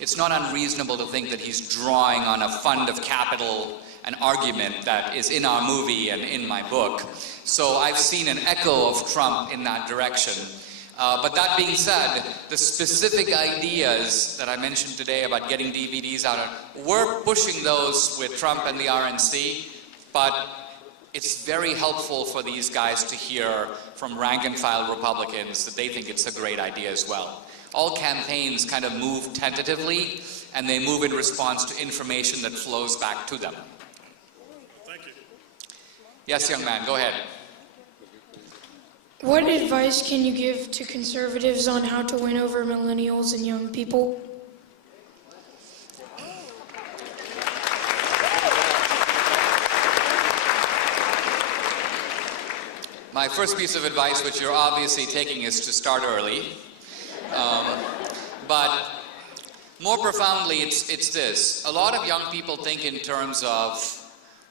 it's not unreasonable to think that he's drawing on a fund of capital, an argument that is in our movie and in my book. So I've seen an echo of Trump in that direction. But that being said, the specific ideas that I mentioned today about getting DVDs out, we're pushing those with Trump and the RNC, but it's very helpful for these guys to hear from rank and file Republicans that they think it's a great idea as well. All campaigns kind of move tentatively, and they move in response to information that flows back to them. Thank you. Yes, young man, go ahead. What advice can you give to conservatives on how to win over millennials and young people? My first piece of advice, which you're obviously taking, is to start early. But more profoundly, it's this. A lot of young people think in terms of,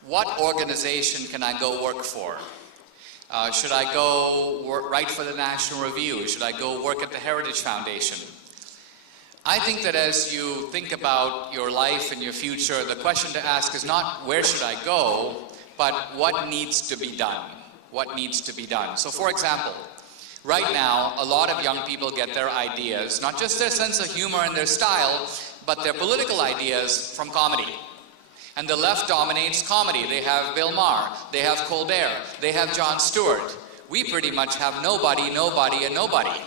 what organization can I go work for? Should I go write for the National Review? Should I go work at the Heritage Foundation? I think that as you think about your life and your future, the question to ask is not where should I go, but what needs to be done? What needs to be done? So for example, right now, a lot of young people get their ideas, not just their sense of humor and their style, but their political ideas from comedy. And the left dominates comedy. They have Bill Maher, they have Colbert, they have Jon Stewart. We pretty much have nobody, nobody, and nobody.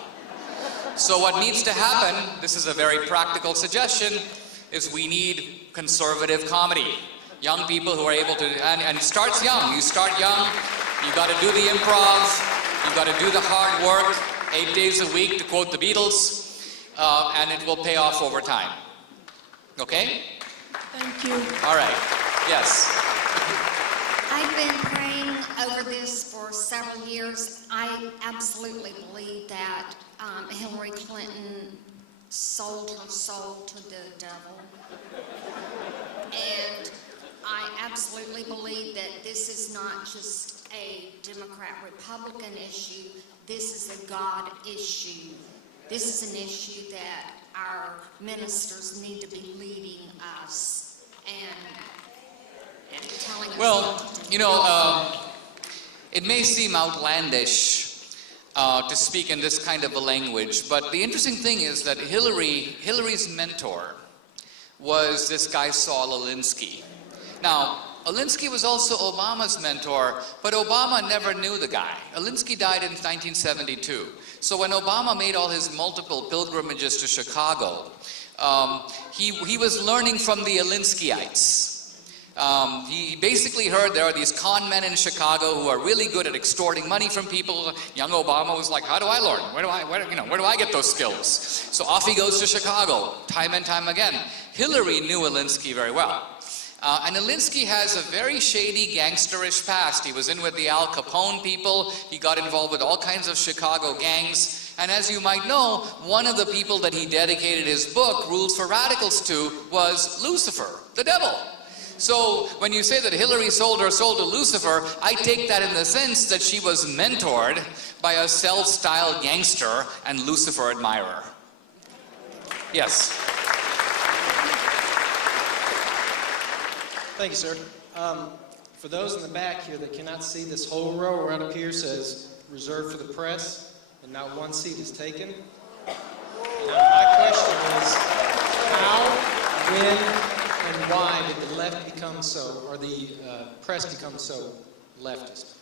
So what needs to happen, this is a very practical suggestion, is we need conservative comedy. Young people who are able to, and it starts young. You start young, you got to do the improv, you got to do the hard work, 8 days a week, to quote the Beatles, and it will pay off over time. Okay? Thank you. All right. Yes. I've been praying over this for several years. I absolutely believe that Hillary Clinton sold her soul to the devil. And I absolutely believe that this is not just a Democrat-Republican issue. This is a God issue. This is an issue that our ministers need to be leading us and telling us what to do. You know, it may seem outlandish to speak in this kind of a language, but the interesting thing is that Hillary's mentor was this guy Saul Alinsky. Now, Alinsky was also Obama's mentor, but Obama never knew the guy. Alinsky died in 1972. So when Obama made all his multiple pilgrimages to Chicago, he was learning from the Alinskyites. He basically heard there are these con men in Chicago who are really good at extorting money from people. Young Obama was like, how do I learn? Where do I get those skills? So off he goes to Chicago, time and time again. Hillary knew Alinsky very well. And Alinsky has a very shady, gangsterish past. He was in with the Al Capone people. He got involved with all kinds of Chicago gangs. And as you might know, one of the people that he dedicated his book, Rules for Radicals, to was Lucifer, the devil. So when you say that Hillary sold her soul to Lucifer, I take that in the sense that she was mentored by a self-styled gangster and Lucifer admirer. Yes. Thank you, sir. For those in the back here that cannot see, this whole row right up here says reserved for the press, and not one seat is taken. Now, my question is, how, when, and why did the left become so, or the press become so leftist?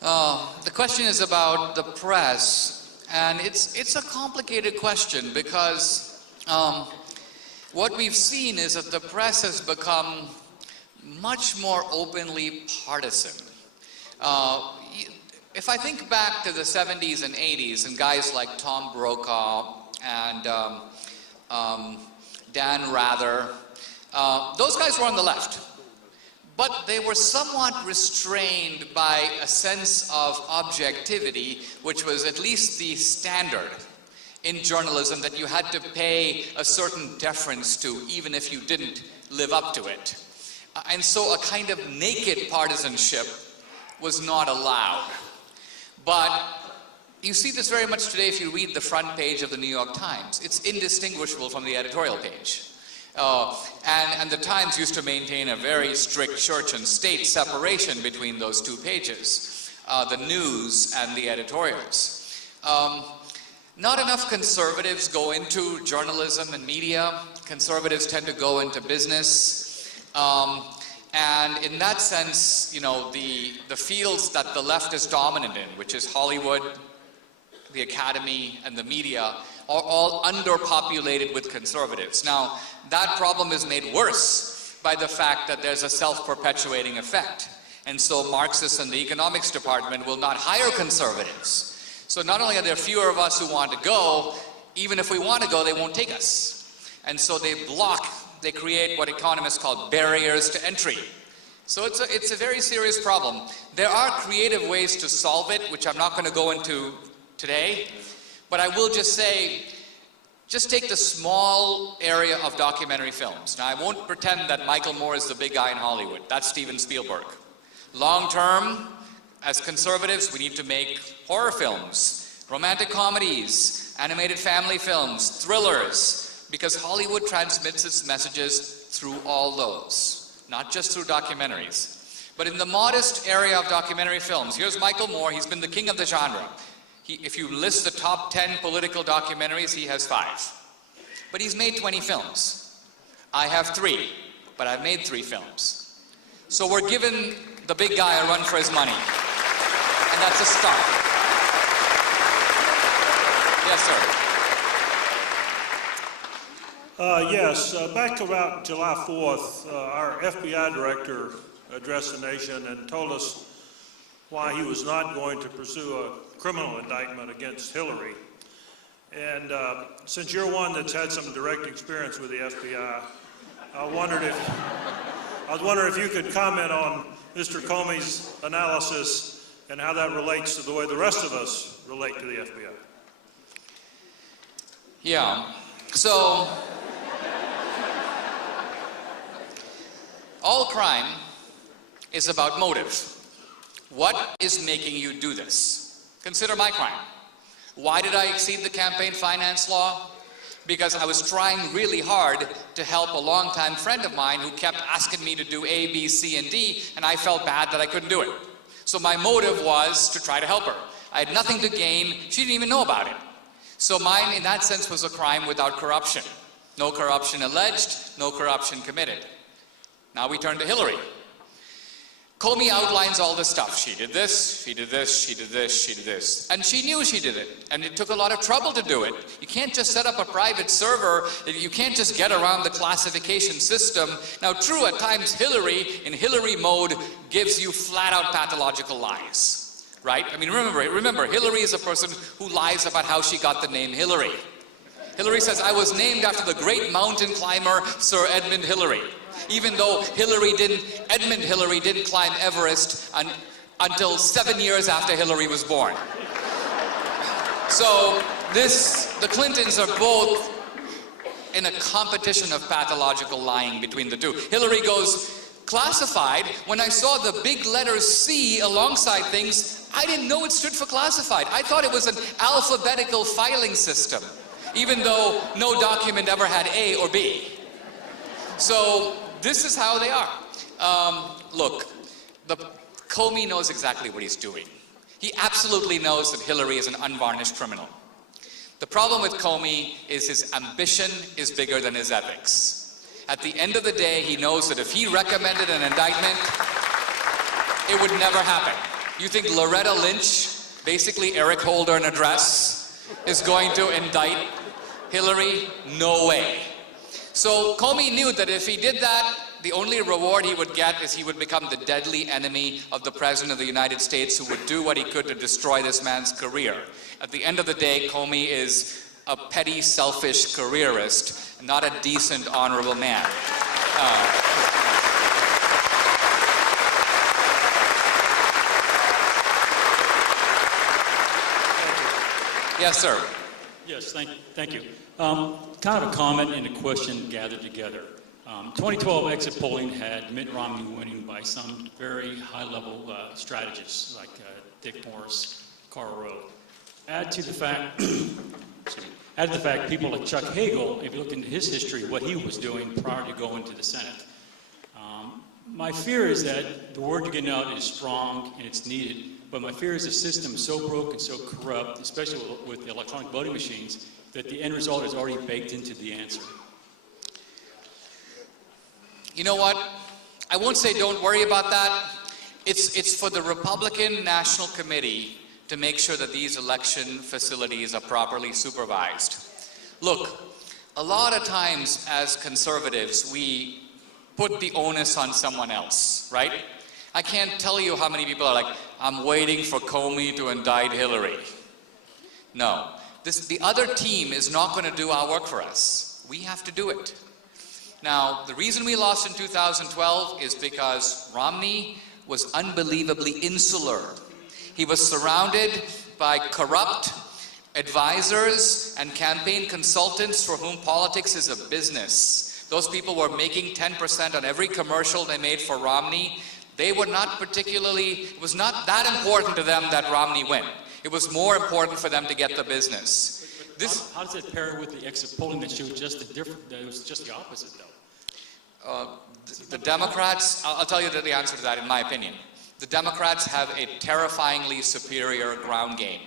The question is about the press. And it's a complicated question because what we've seen is that the press has become much more openly partisan. If I think back to the 70s and 80s and guys like Tom Brokaw and Dan Rather, those guys were on the left. But they were somewhat restrained by a sense of objectivity, which was at least the standard in journalism that you had to pay a certain deference to, even if you didn't live up to it. And so a kind of naked partisanship was not allowed. But you see this very much today if you read the front page of the New York Times. It's indistinguishable from the editorial page. And the Times used to maintain a very strict church and state separation between those two pages, the news and the editorials. Not enough conservatives go into journalism and media. Conservatives tend to go into business. And in that sense, you know, the fields that the left is dominant in, which is Hollywood, the academy, and the media, are all underpopulated with conservatives. Now, that problem is made worse by the fact that there's a self-perpetuating effect. And so Marxists in the economics department will not hire conservatives. So not only are there fewer of us who want to go, even if we want to go, they won't take us. And so they create what economists call barriers to entry. So it's a very serious problem. There are creative ways to solve it, which I'm not going to go into today, but I will just say, just take the small area of documentary films. Now, I won't pretend that Michael Moore is the big guy in Hollywood. That's Steven Spielberg. Long term, as conservatives, we need to make horror films, romantic comedies, animated family films, thrillers, because Hollywood transmits its messages through all those, not just through documentaries. But in the modest area of documentary films, here's Michael Moore. He's been the king of the genre. If you list the top 10 political documentaries, he has 5. But he's made 20 films. I have 3, but I've made 3 films. So we're giving the big guy a run for his money. And that's a start. Yes, sir. Yes, back about July 4th, our FBI director addressed the nation and told us why he was not going to pursue a criminal indictment against Hillary. And since you're one that's had some direct experience with the FBI, I was wondering if you could comment on Mr. Comey's analysis and how that relates to the way the rest of us relate to the FBI. Yeah, so all crime is about motive. What is making you do this? Consider my crime. Why did I exceed the campaign finance law? Because I was trying really hard to help a longtime friend of mine who kept asking me to do A, B, C, and D, and I felt bad that I couldn't do it. So my motive was to try to help her. I had nothing to gain. She didn't even know about it. So mine, in that sense, was a crime without corruption. No corruption alleged, no corruption committed. Now we turn to Hillary. Comey outlines all this stuff. She did this, she did this, she did this, she did this. And she knew she did it. And it took a lot of trouble to do it. You can't just set up a private server. You can't just get around the classification system. Now, true, at times Hillary, in Hillary mode, gives you flat-out pathological lies. Right? I mean, remember, Hillary is a person who lies about how she got the name Hillary. Hillary says, I was named after the great mountain climber, Sir Edmund Hillary. Even though Edmund Hillary didn't climb Everest until 7 years after Hillary was born. So the Clintons are both in a competition of pathological lying between the two. Hillary goes, classified, when I saw the big letter C alongside things, I didn't know it stood for classified. I thought it was an alphabetical filing system, even though no document ever had A or B. So this is how they are. Look, Comey knows exactly what he's doing. He absolutely knows that Hillary is an unvarnished criminal. The problem with Comey is his ambition is bigger than his ethics. At the end of the day, he knows that if he recommended an indictment, it would never happen. You think Loretta Lynch basically Eric Holder in a dress is going to indict Hillary? No way. So Comey knew that if he did that, the only reward he would get is he would become the deadly enemy of the President of the United States, who would do what he could to destroy this man's career. At the end of the day, Comey is a petty, selfish careerist, not a decent, honorable man. Yes, sir. Yes, thank you. Kind of a comment and a question gathered together. 2012 exit polling had Mitt Romney winning by some very high-level strategists like Dick Morris, Karl Rove. Add to the fact people like Chuck Hagel, if you look into his history, what he was doing prior to going to the Senate. My fear is that the word you're getting out is strong and it's needed, but my fear is the system is so broken, so corrupt, especially with the electronic voting machines, that the end result is already baked into the answer. You know what? I won't say don't worry about that. It's for the Republican National Committee to make sure that these election facilities are properly supervised. Look, a lot of times as conservatives, we put the onus on someone else, right? I can't tell you how many people are like, I'm waiting for Comey to indict Hillary. No, the other team is not going to do our work for us. We have to do it. Now, the reason we lost in 2012 is because Romney was unbelievably insular. He was surrounded by corrupt advisors and campaign consultants for whom politics is a business. Those people were making 10% on every commercial they made for Romney. They were not particularly, it was not that important to them that Romney win. It was more important for them to get the business. How does it pair with the exit polling that showed just that it was just the opposite, though? The Democrats, I'll tell you the answer to that in my opinion. The Democrats have a terrifyingly superior ground game.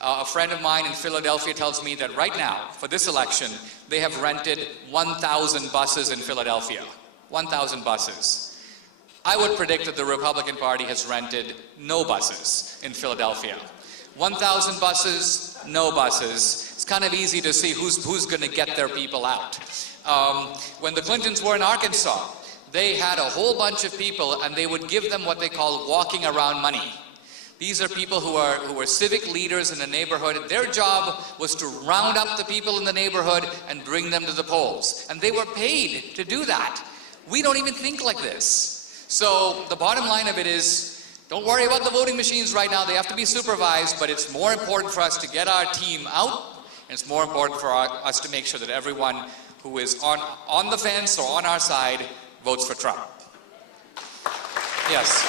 A friend of mine in Philadelphia tells me that right now, for this election, they have rented 1,000 buses in Philadelphia. 1,000 buses. I would predict that the Republican Party has rented no buses in Philadelphia. 1,000 buses, no buses. It's kind of easy to see who's going to get their people out. When the Clintons were in Arkansas, they had a whole bunch of people and they would give them what they call walking around money. These are people who are civic leaders in the neighborhood. Their job was to round up the people in the neighborhood and bring them to the polls. And they were paid to do that. We don't even think like this. So the bottom line of it is, don't worry about the voting machines right now. They have to be supervised, but it's more important for us to get our team out, and it's more important for us to make sure that everyone who is on the fence or on our side votes for Trump. Yes.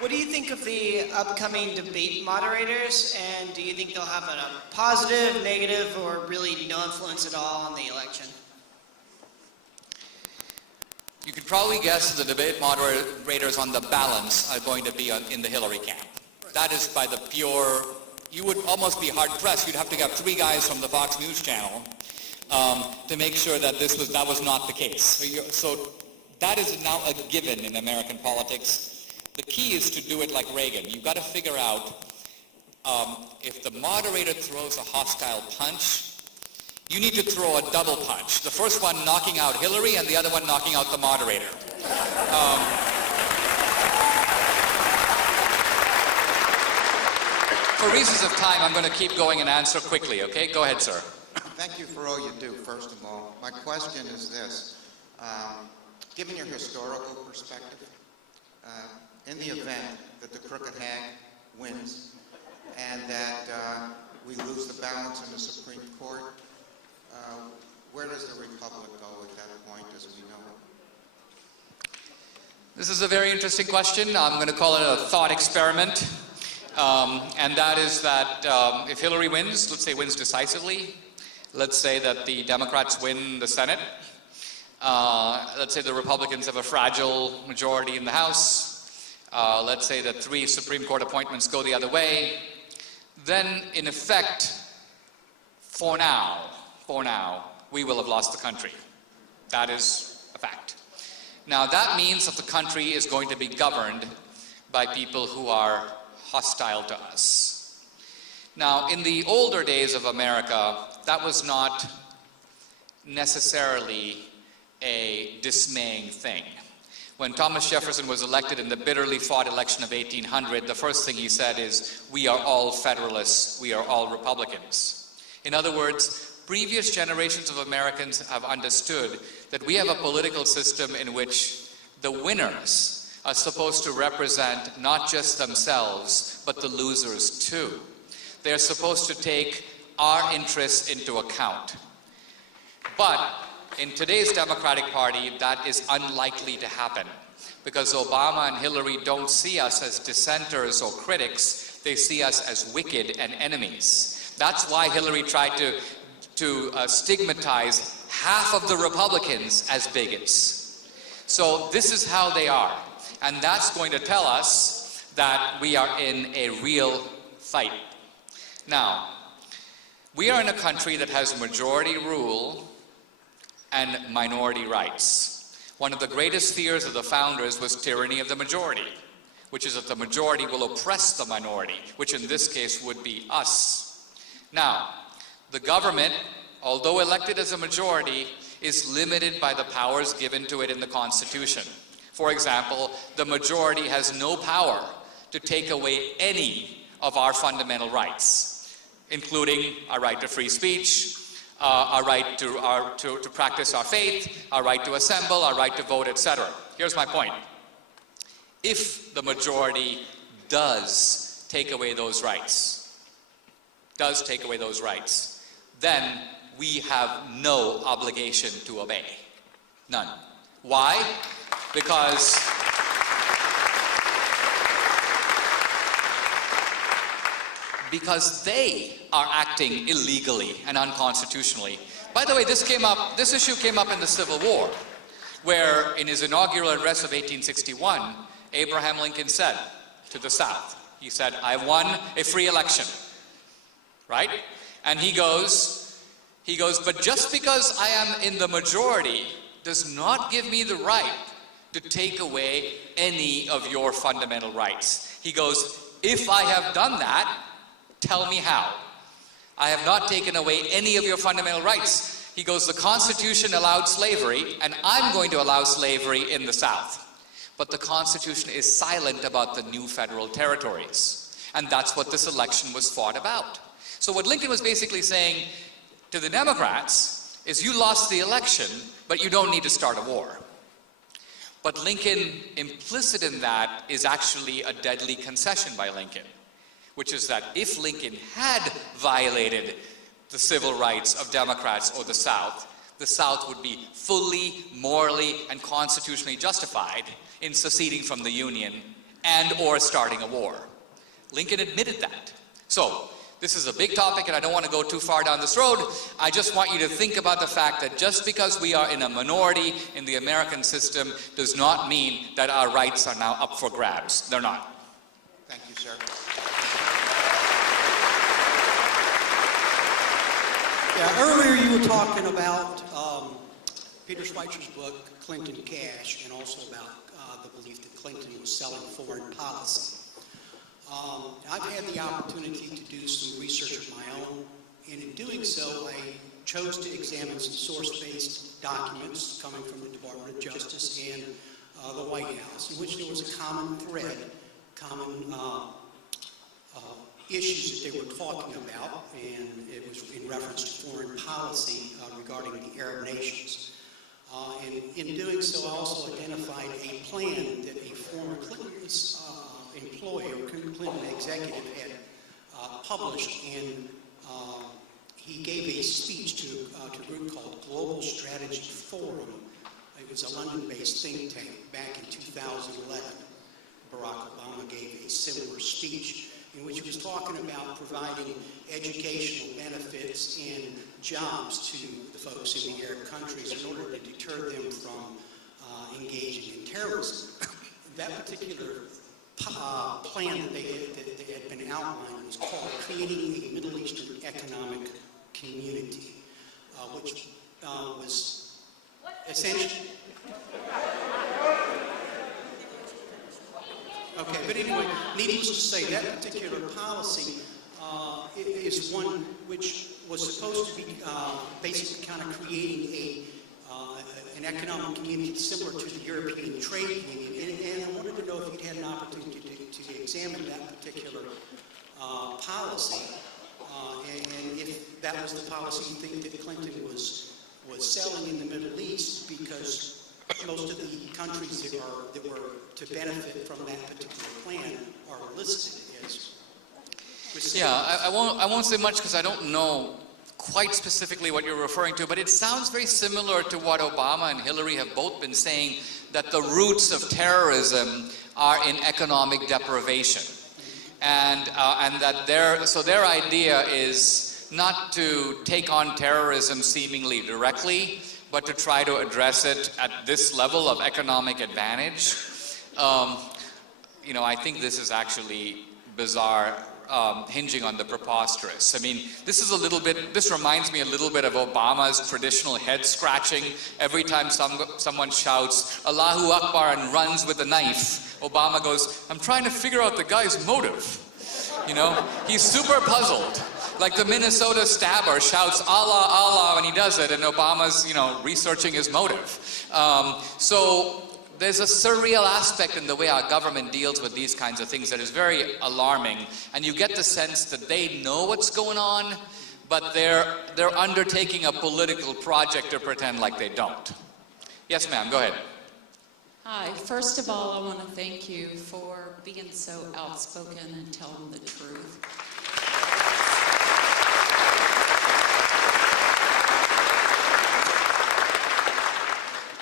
What do you think of the upcoming debate moderators, and do you think they'll have a positive, negative, or really no influence at all on the election? You could probably guess the debate moderators on the balance are going to be in the Hillary camp. That is by the pure, you would almost be hard-pressed. You'd have to get 3 guys from the Fox News channel to make sure that that was not the case. So that is now a given in American politics. The key is to do it like Reagan. You've got to figure out if the moderator throws a hostile punch, you need to throw a double punch. The first one knocking out Hillary and the other one knocking out the moderator. For reasons of time, I'm going to keep going and answer quickly, okay? Go ahead, sir. Thank you for all you do, first of all. My question is this. Given your historical perspective, in the event that the crooked hag wins and that we lose the balance in the Supreme Court, where does the Republic go at that point, as we know it? This is a very interesting question. I'm going to call it a thought experiment. And that is that if Hillary wins, let's say wins decisively, let's say that the Democrats win the Senate, let's say the Republicans have a fragile majority in the House, let's say that 3 Supreme Court appointments go the other way, then in effect, for now, we will have lost the country. That is a fact. Now that means that the country is going to be governed by people who are hostile to us. Now, in the older days of America, that was not necessarily a dismaying thing. When Thomas Jefferson was elected in the bitterly fought election of 1800, the first thing he said is, "We are all Federalists, we are all Republicans." In other words, previous generations of Americans have understood that we have a political system in which the winners are supposed to represent not just themselves, but the losers too. They're supposed to take our interests into account. But in today's Democratic Party, that is unlikely to happen, because Obama and Hillary don't see us as dissenters or critics, they see us as wicked and enemies. That's why Hillary tried to stigmatize half of the Republicans as bigots. So this is how they are, and that's going to tell us that we are in a real fight. Now, we are in a country that has majority rule and minority rights. One of the greatest fears of the founders was tyranny of the majority, which is that the majority will oppress the minority, which in this case would be us. Now, the government, although elected as a majority, is limited by the powers given to it in the Constitution. For example, the majority has no power to take away any of our fundamental rights, including our right to free speech, our right to practice our faith, our right to assemble, our right to vote, etc. Here's my point. If the majority does take away those rights, then we have no obligation to obey. None. Why? Because they are acting illegally and unconstitutionally. By the way, this issue came up in the Civil War, where in his inaugural address of 1861, Abraham Lincoln said to the South, he said, "I won a free election," right? And he goes, "But just because I am in the majority does not give me the right to take away any of your fundamental rights." He goes, "If I have done that, tell me how. I have not taken away any of your fundamental rights." He goes, "The Constitution allowed slavery, and I'm going to allow slavery in the South. But the Constitution is silent about the new federal territories." And that's what this election was fought about. So what Lincoln was basically saying to the Democrats is, you lost the election, but you don't need to start a war. But Lincoln, implicit in that, is actually a deadly concession by Lincoln, which is that if Lincoln had violated the civil rights of Democrats or the South would be fully, morally, and constitutionally justified in seceding from the Union and or starting a war. Lincoln admitted that. So, this is a big topic and I don't want to go too far down this road. I just want you to think about the fact that just because we are in a minority in the American system does not mean that our rights are now up for grabs. They're not. Thank you, sir. Yeah, earlier you were talking about Peter Schweitzer's book, Clinton Cash, and also about the belief that Clinton was selling foreign policy. I've had the opportunity to do some research of my own, and in doing so, I chose to examine some source-based documents coming from the Department of Justice and the White House, in which there was a common thread, common issues that they were talking about, and it was in reference to foreign policy regarding the Arab nations. And in doing so, I also identified a plan that a former Clinton employee or Clinton executive had published, and he gave a speech to a group called Global Strategy Forum. It was a London-based think tank back in 2011. Barack Obama gave a similar speech in which he was talking about providing educational benefits and jobs to the folks in the Arab countries in order to deter them from engaging in terrorism. That particular plan that they had been outlined was called Creating a Middle Eastern Economic Community, which was essentially... Okay, but anyway, needless to say, that particular policy is one which was supposed to be basically kind of creating an economic community similar to the European Trade Union. And I wanted to know if you'd had an opportunity to examine that particular policy, and if that was the policy you think that Clinton was selling in the Middle East, because most of the countries that were to benefit from that particular plan are listed as. Yeah, I won't say much because I don't know quite specifically what you're referring to, but it sounds very similar to what Obama and Hillary have both been saying, that the roots of terrorism are in economic deprivation. And that their idea is not to take on terrorism seemingly directly, but to try to address it at this level of economic advantage. You know, I think this is actually bizarre, hinging on the preposterous. I mean, this reminds me a little bit of Obama's traditional head scratching. Every time someone shouts, Allahu Akbar, and runs with a knife, Obama goes, I'm trying to figure out the guy's motive. You know, he's super puzzled. Like the Minnesota stabber shouts Allah, Allah when he does it, and Obama's, you know, researching his motive. So there's a surreal aspect in the way our government deals with these kinds of things that is very alarming, and you get the sense that they know what's going on, but they're undertaking a political project to pretend like they don't. Yes, ma'am, go ahead. Hi, first of all, I want to thank you for being so outspoken and telling the truth.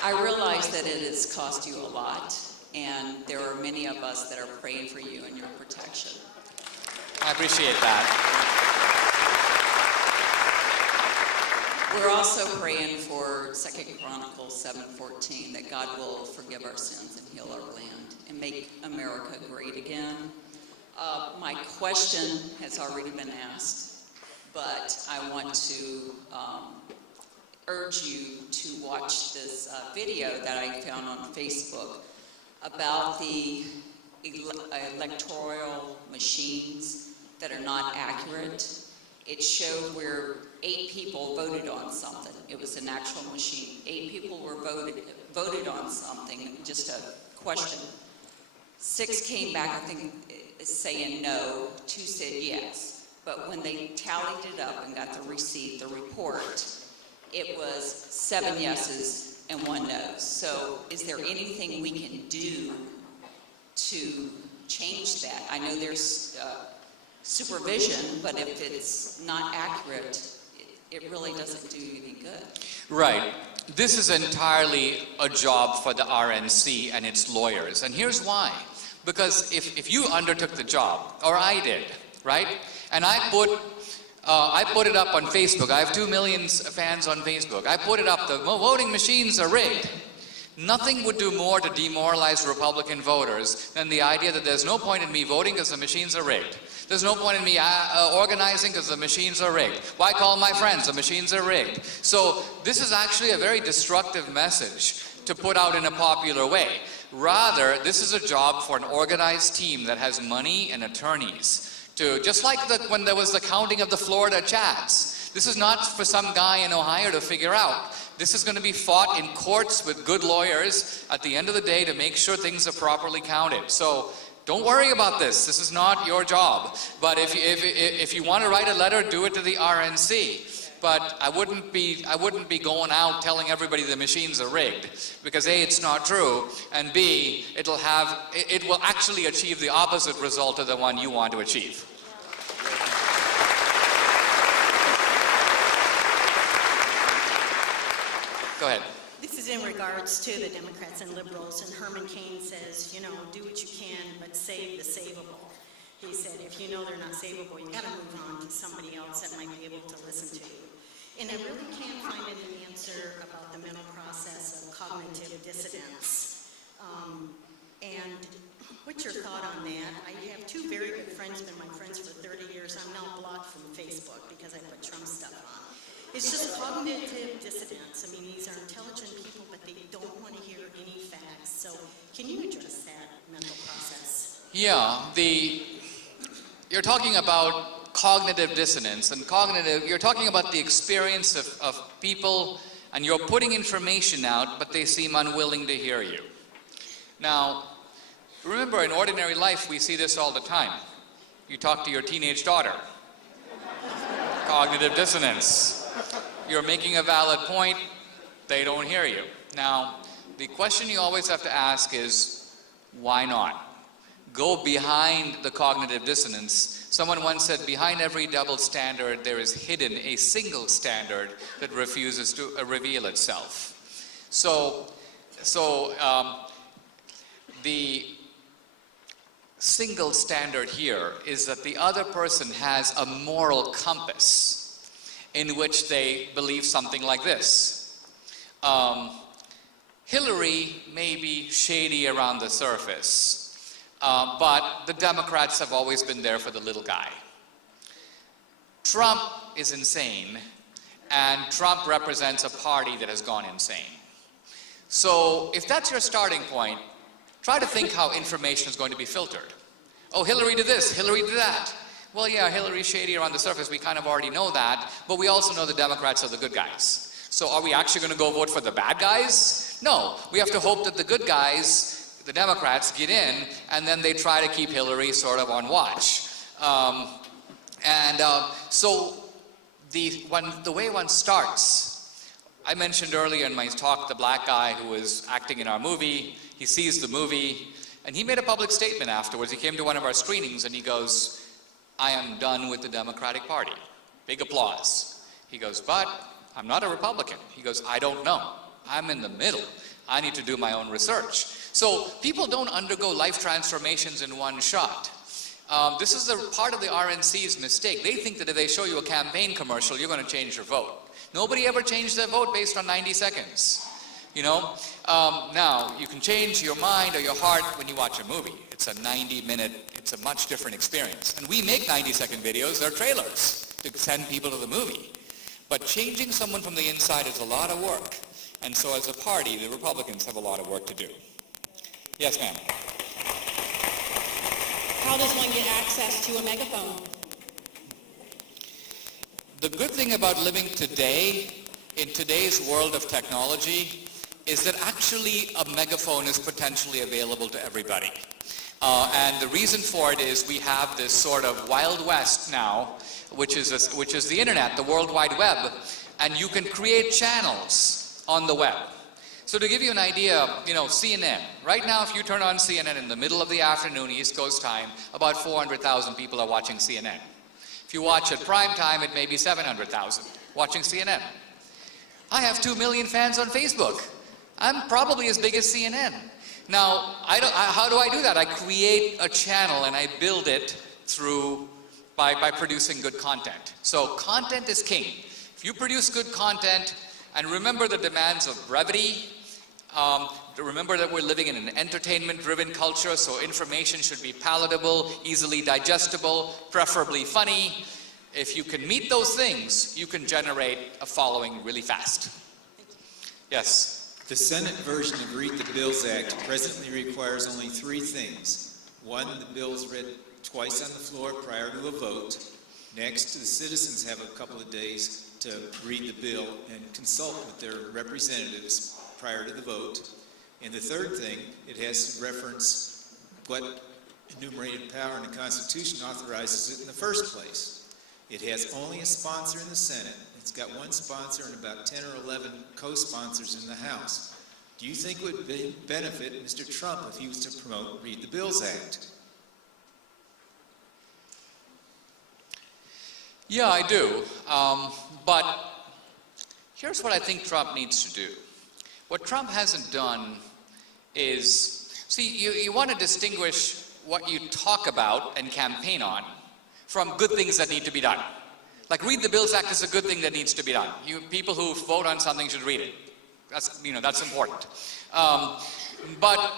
I realize that it has cost you a lot, and there are many of us that are praying for you and your protection. I appreciate that. We're also praying for 2 Chronicles 7:14, that God will forgive our sins and heal our land and make America great again. My question has already been asked, but I want to urge you to watch this video that I found on Facebook about the electoral machines that are not accurate. It showed where 8 people voted on something. It was an actual machine. 8 people were voted on something, just a question. 6 came back, I think, saying no, 2 said yes. But when they tallied it up and got the receipt, the report, it was 7 yeses and 1 no. So is there anything we can do to change that? I know there's supervision, but if it's not accurate, it really doesn't do you any good. Right. This is entirely a job for the RNC and its lawyers. And here's why. Because if you undertook the job, or I did, right? And I put it up on Facebook. I have 2 million fans on Facebook. I put it up, the voting machines are rigged. Nothing would do more to demoralize Republican voters than the idea that there's no point in me voting because the machines are rigged. There's no point in me organizing because the machines are rigged. Why call my friends? The machines are rigged. So this is actually a very destructive message to put out in a popular way. Rather, this is a job for an organized team that has money and attorneys to, just like when there was the counting of the Florida Chads. This is not for some guy in Ohio to figure out. This is going to be fought in courts with good lawyers at the end of the day to make sure things are properly counted. So don't worry about this. This is not your job. But if you want to write a letter, do it to the RNC. But I wouldn't be going out telling everybody the machines are rigged, because A, it's not true, and B, it will actually achieve the opposite result of the one you want to achieve. Go ahead. This is in regards to the Democrats and liberals, and Herman Cain says, you know, do what you can, but save the savable. He said, if you know they're not savable, you got to move on to somebody else that might be able to listen to you. And I really can't find an answer about the mental process of cognitive dissidence. And what's your thought on that? I have 2 very good friends, been my friends for 30 years. I'm now blocked from Facebook because I put Trump stuff on. It's just cognitive dissidence. I mean, these are intelligent people, but they don't want to hear any facts. So can you address that mental process? Yeah, you're talking about cognitive dissonance, and you're talking about the experience of people, and you're putting information out, but they seem unwilling to hear you. Now, remember, in ordinary life, we see this all the time. You talk to your teenage daughter. Cognitive dissonance. You're making a valid point, they don't hear you. Now, the question you always have to ask is, why not? Go behind the cognitive dissonance. Someone once said, behind every double standard, there is hidden a single standard that refuses to reveal itself. So the single standard here is that the other person has a moral compass in which they believe something like this. Hillary may be shady around the surface, but the Democrats have always been there for the little guy. Trump is insane, and Trump represents a party that has gone insane. So if that's your starting point, try to think how information is going to be filtered. Oh, Hillary did this, Hillary did that. Well, yeah, Hillary's shady around the surface, we kind of already know that, but we also know the Democrats are the good guys. So are we actually going to go vote for the bad guys? No, we have to hope that the good guys, the Democrats, get in, and then they try to keep Hillary sort of on watch. So the way one starts, I mentioned earlier in my talk the black guy who was acting in our movie. He sees the movie, and he made a public statement afterwards. He came to one of our screenings, and he goes, I am done with the Democratic Party. Big applause. He goes, but I'm not a Republican. He goes, I don't know. I'm in the middle. I need to do my own research. So people don't undergo life transformations in one shot. This is a part of the RNC's mistake. They think that if they show you a campaign commercial, you're going to change your vote. Nobody ever changed their vote based on 90 seconds. You know? Now, you can change your mind or your heart when you watch a movie. It's a 90-minute, it's a much different experience. And we make 90-second videos, they're trailers to send people to the movie. But changing someone from the inside is a lot of work. And so as a party, the Republicans have a lot of work to do. Yes, ma'am. How does one get access to a megaphone? The good thing about living today, in today's world of technology, is that actually a megaphone is potentially available to everybody. And the reason for it is we have this sort of Wild West now, which is the internet, the World Wide Web, and you can create channels on the web. So to give you an idea, you know, CNN. Right now, if you turn on CNN in the middle of the afternoon, East Coast time, about 400,000 people are watching CNN. If you watch at prime time, it may be 700,000 watching CNN. I have 2 million fans on Facebook. I'm probably as big as CNN. Now, how do I do that? I create a channel and I build it through by producing good content. So content is king. If you produce good content and remember the demands of brevity, remember that we're living in an entertainment-driven culture, so information should be palatable, easily digestible, preferably funny. If you can meet those things, you can generate a following really fast. Yes? The Senate version of Read the Bills Act presently requires only 3 things. 1, the bill is read twice on the floor prior to a vote. Next, the citizens have a couple of days to read the bill and consult with their representatives prior to the vote. And the third thing, it has to reference what enumerated power in the Constitution authorizes it in the first place. It has only a sponsor in the Senate. It's got 1 sponsor and about 10 or 11 co-sponsors in the House. Do you think it would benefit Mr. Trump if he was to promote Read the Bills Act? Yeah, I do. But here's what I think Trump needs to do. What Trump hasn't done is, see, you want to distinguish what you talk about and campaign on from good things that need to be done. Like Read the Bills Act is a good thing that needs to be done. People who vote on something should read it. That's important. But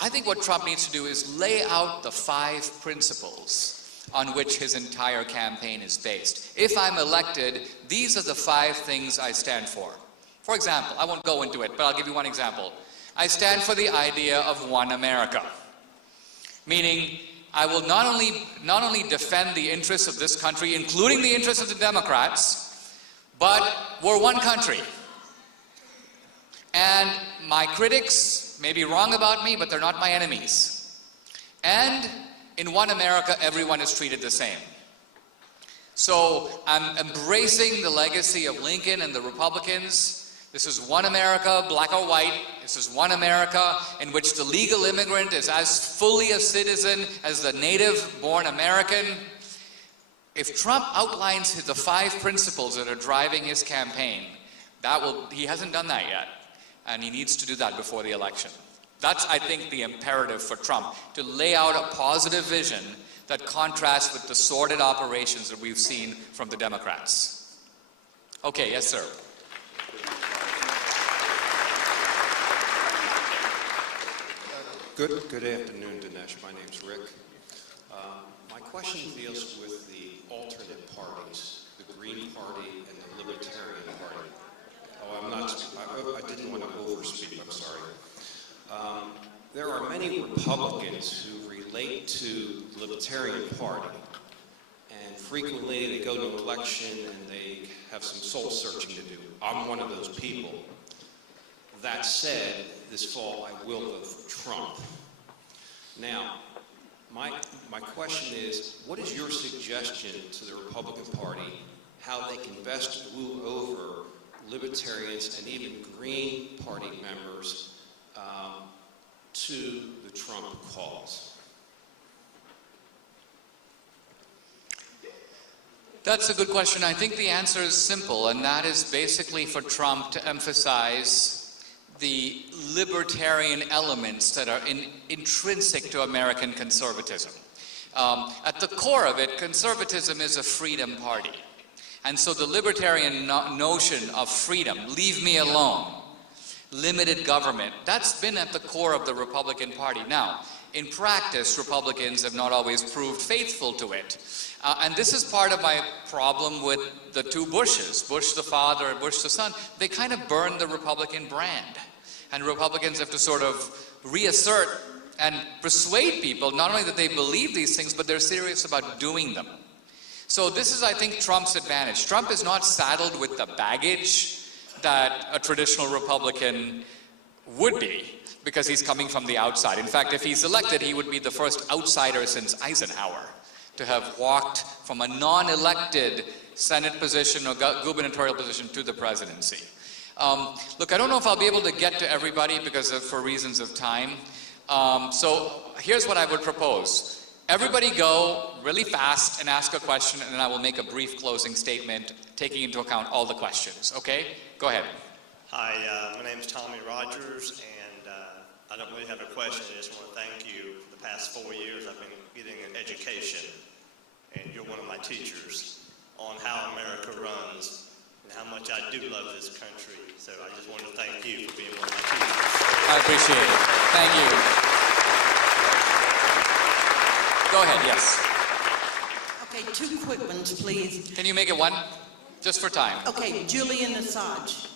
I think what Trump needs to do is lay out the 5 principles on which his entire campaign is based. If I'm elected, these are the 5 things I stand for. For example, I won't go into it, but I'll give you one example. I stand for the idea of one America, meaning I will not only defend the interests of this country, including the interests of the Democrats, but we're one country. And my critics may be wrong about me, but they're not my enemies. And in one America, everyone is treated the same. So I'm embracing the legacy of Lincoln and the Republicans. This is one America, black or white. This is one America in which the legal immigrant is as fully a citizen as the native-born American. If Trump outlines the 5 principles that are driving his campaign, he hasn't done that yet. And he needs to do that before the election. That's, I think, the imperative for Trump, to lay out a positive vision that contrasts with the sordid operations that we've seen from the Democrats. Okay, yes, sir. Good afternoon, Dinesh. My name's Rick. My question deals with the alternate parties, the Green Party and the Libertarian Party. I didn't want to overspeak, I'm sorry. There are many Republicans who relate to the Libertarian Party, and frequently they go to an election and they have some soul searching to do. I'm one of those people. That said, this fall I will vote for Trump. Now, my question is, what is your suggestion to the Republican Party how they can best woo over libertarians and even Green Party members to the Trump cause? That's a good question. I think the answer is simple, and that is basically for Trump to emphasize the libertarian elements that are intrinsic to American conservatism. At the core of it, conservatism is a freedom party. And so the libertarian notion of freedom, leave me alone, limited government, that's been at the core of the Republican Party. Now, in practice, Republicans have not always proved faithful to it. And this is part of my problem with the 2 Bushes, Bush the father and Bush the son. They kind of burned the Republican brand. And Republicans have to sort of reassert and persuade people not only that they believe these things, but they're serious about doing them. So this is, I think, Trump's advantage. Trump is not saddled with the baggage that a traditional Republican would be, because he's coming from the outside. In fact, if he's elected, he would be the first outsider since Eisenhower to have walked from a non-elected Senate position or gubernatorial position to the presidency. Look, I don't know if I'll be able to get to everybody for reasons of time. So here's what I would propose. Everybody go really fast and ask a question, and then I will make a brief closing statement taking into account all the questions. Okay? Go ahead. Hi, my name is Tommy Rogers, and I don't really have a question. I just want to thank you. For the past 4 years, I've been getting an education, and you're one of my teachers on how America runs and how much I do love this country. So I just want to thank you for being one of my teachers. I appreciate it. Thank you. Go ahead, yes. Okay, 2 quick ones, please. Can you make it 1? Just for time. Okay, Julian Assange.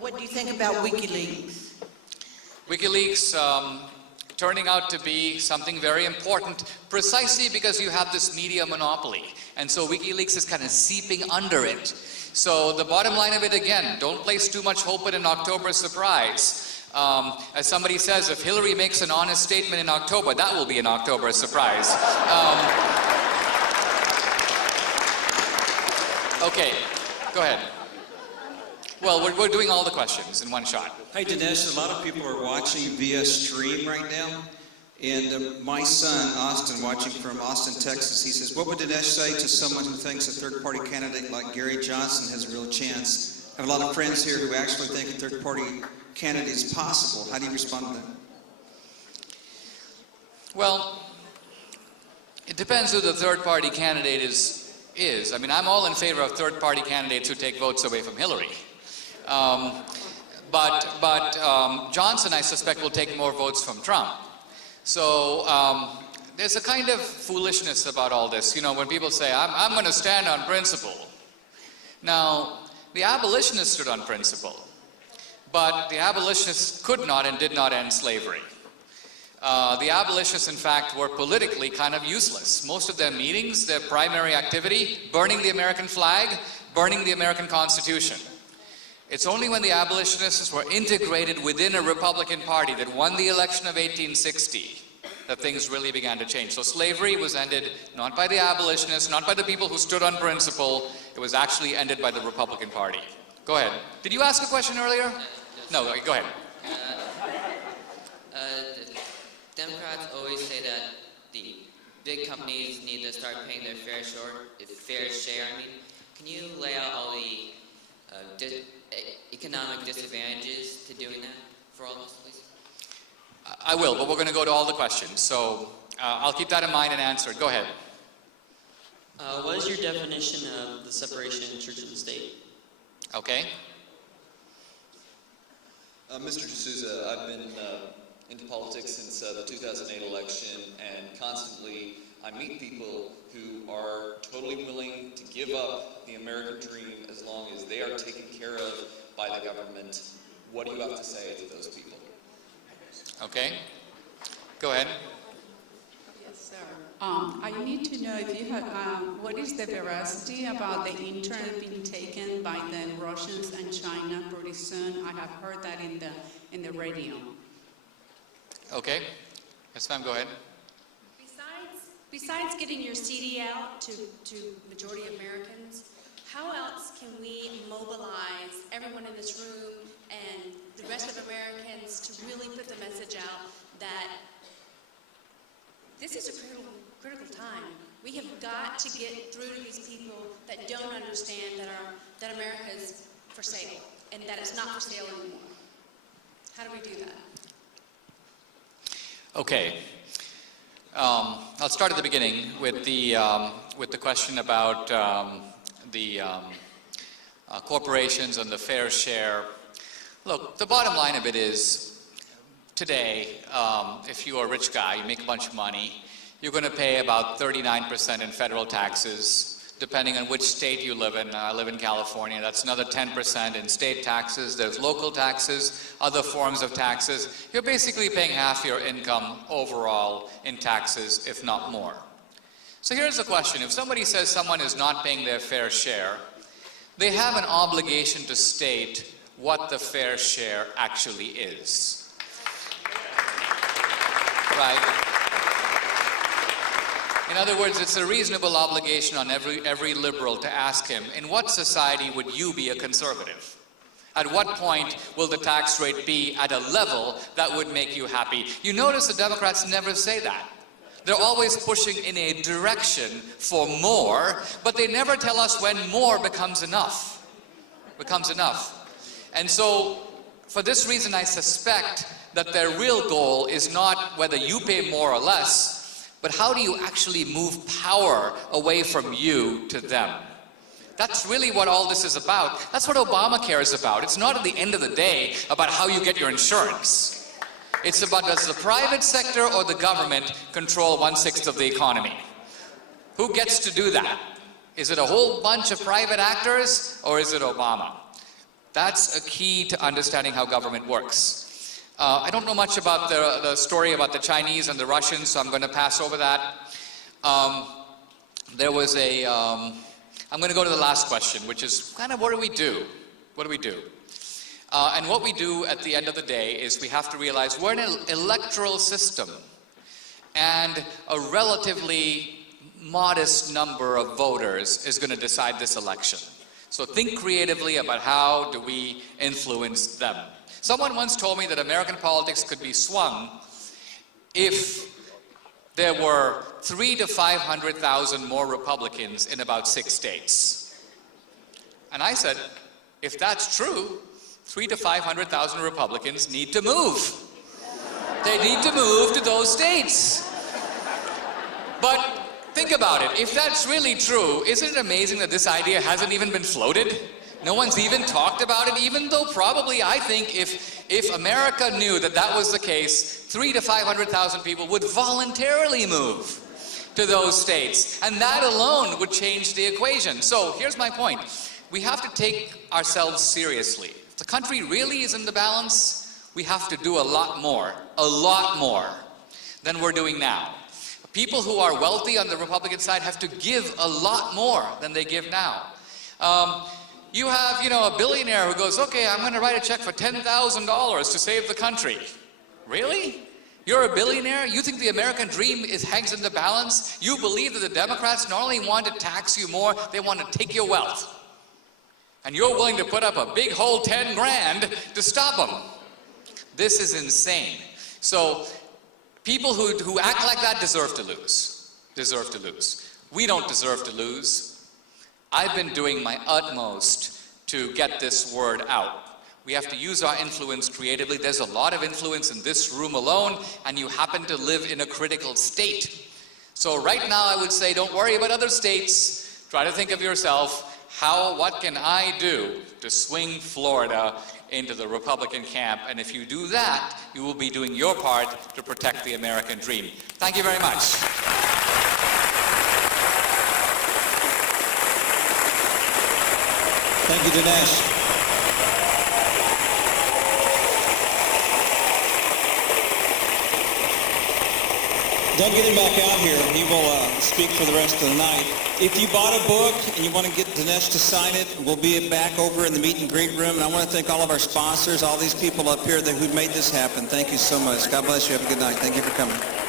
What do you think about WikiLeaks? WikiLeaks turning out to be something very important precisely because you have this media monopoly. And so WikiLeaks is kind of seeping under it. So the bottom line of it, again, don't place too much hope in an October surprise. As somebody says, if Hillary makes an honest statement in October, that will be an October surprise. Okay, go ahead. Well, we're doing all the questions in one shot. Hey, Dinesh, a lot of people are watching via stream right now. And my son, Austin, watching from Austin, Texas, he says, what would Dinesh say to someone who thinks a third-party candidate like Gary Johnson has a real chance? I have a lot of friends here who actually think a third-party candidate is possible. How do you respond to that? Well, it depends who the third-party candidate is. I mean, I'm all in favor of third-party candidates who take votes away from Hillary. But Johnson, I suspect, will take more votes from Trump. So there's a kind of foolishness about all this. You know, when people say, I'm going to stand on principle. Now, the abolitionists stood on principle. But the abolitionists could not and did not end slavery. The abolitionists, in fact, were politically kind of useless. Most of their meetings, their primary activity, burning the American flag, burning the American Constitution. It's only when the abolitionists were integrated within a Republican Party that won the election of 1860 that things really began to change. So slavery was ended not by the abolitionists, not by the people who stood on principle. It was actually ended by the Republican Party. Go ahead. Did you ask a question earlier? No, go ahead. Democrats always say that the big companies need to start paying their fair share. Can you lay out all the economic disadvantages to doing that for all of us, please? I will, but we're going to go to all the questions. So I'll keep that in mind and answer it. Go ahead. What is your definition of the separation of church and state? Okay. Mr. D'Souza, I've been into politics since the 2008 election, and constantly I meet people who are totally willing to give up the American dream as long as they are taken care of by the government. What do you have to say to those people? Okay. Go ahead. Yes, sir. I need to know if you have, what is the veracity about the internet being taken by the Russians and China pretty soon? I have heard that in the radio. Okay. Yes, ma'am, go ahead. Besides getting your CD out to majority Americans, how else can we mobilize everyone in this room and the rest of Americans to really put the message out that this is a critical time. We have got to get through to these people that don't understand that America is for sale and that it's not for sale anymore. How do we do that? Okay. I'll start at the beginning with the question about the corporations and the fair share. Look, the bottom line of it is, today, if you're a rich guy, you make a bunch of money, you're going to pay about 39% in federal taxes, depending on which state you live in. I live in California. That's another 10% in state taxes. There's local taxes, other forms of taxes. You're basically paying half your income overall in taxes, if not more. So here's the question. If somebody says someone is not paying their fair share, they have an obligation to state what the fair share actually is. Right? In other words, it's a reasonable obligation on every liberal to ask him, in what society would you be a conservative? At what point will the tax rate be at a level that would make you happy? You notice the Democrats never say that. They're always pushing in a direction for more, but they never tell us when more becomes enough. And so, for this reason, I suspect that their real goal is not whether you pay more or less, but how do you actually move power away from you to them? That's really what all this is about. That's what Obamacare is about. It's not at the end of the day about how you get your insurance. It's about, does the private sector or the government control 1/6 of the economy? Who gets to do that? Is it a whole bunch of private actors, or is it Obama? That's a key to understanding how government works. I don't know much about the story about the Chinese and the Russians, so I'm going to pass over that. There was a, I'm going to go to the last question, which is kind of what do we do? What do we do? And what we do at the end of the day is we have to realize we're in an electoral system, and a relatively modest number of voters is going to decide this election. So think creatively about how do we influence them. Someone once told me that American politics could be swung if there were 300,000 to 500,000 more Republicans in about 6 states. And I said, if that's true, 300,000 to 500,000 Republicans need to move. They need to move to those states. But think about it. If that's really true, isn't it amazing that this idea hasn't even been floated? No one's even talked about it, even though probably I think if America knew that that was the case, 300,000 to 500,000 people would voluntarily move to those states. And that alone would change the equation. So here's my point. We have to take ourselves seriously. If the country really is in the balance, we have to do a lot more. than we're doing now. People who are wealthy on the Republican side have to give a lot more than they give now. You have, a billionaire who goes, okay, I'm going to write a check for $10,000 to save the country. Really? You're a billionaire? You think the American dream hangs in the balance? You believe that the Democrats not only want to tax you more, they want to take your wealth. And you're willing to put up a big whole 10 grand to stop them. This is insane. So people who act like that deserve to lose. Deserve to lose. We don't deserve to lose. I've been doing my utmost to get this word out. We have to use our influence creatively. There's a lot of influence in this room alone, and you happen to live in a critical state. So right now I would say don't worry about other states. Try to think of yourself, what can I do to swing Florida into the Republican camp? And if you do that, you will be doing your part to protect the American dream. Thank you very much. Thank you, Dinesh. Doug, get him back out here. He will speak for the rest of the night. If you bought a book and you want to get Dinesh to sign it, we'll be back over in the meet and greet room. And I want to thank all of our sponsors, all these people up here who made this happen. Thank you so much. God bless you. Have a good night. Thank you for coming.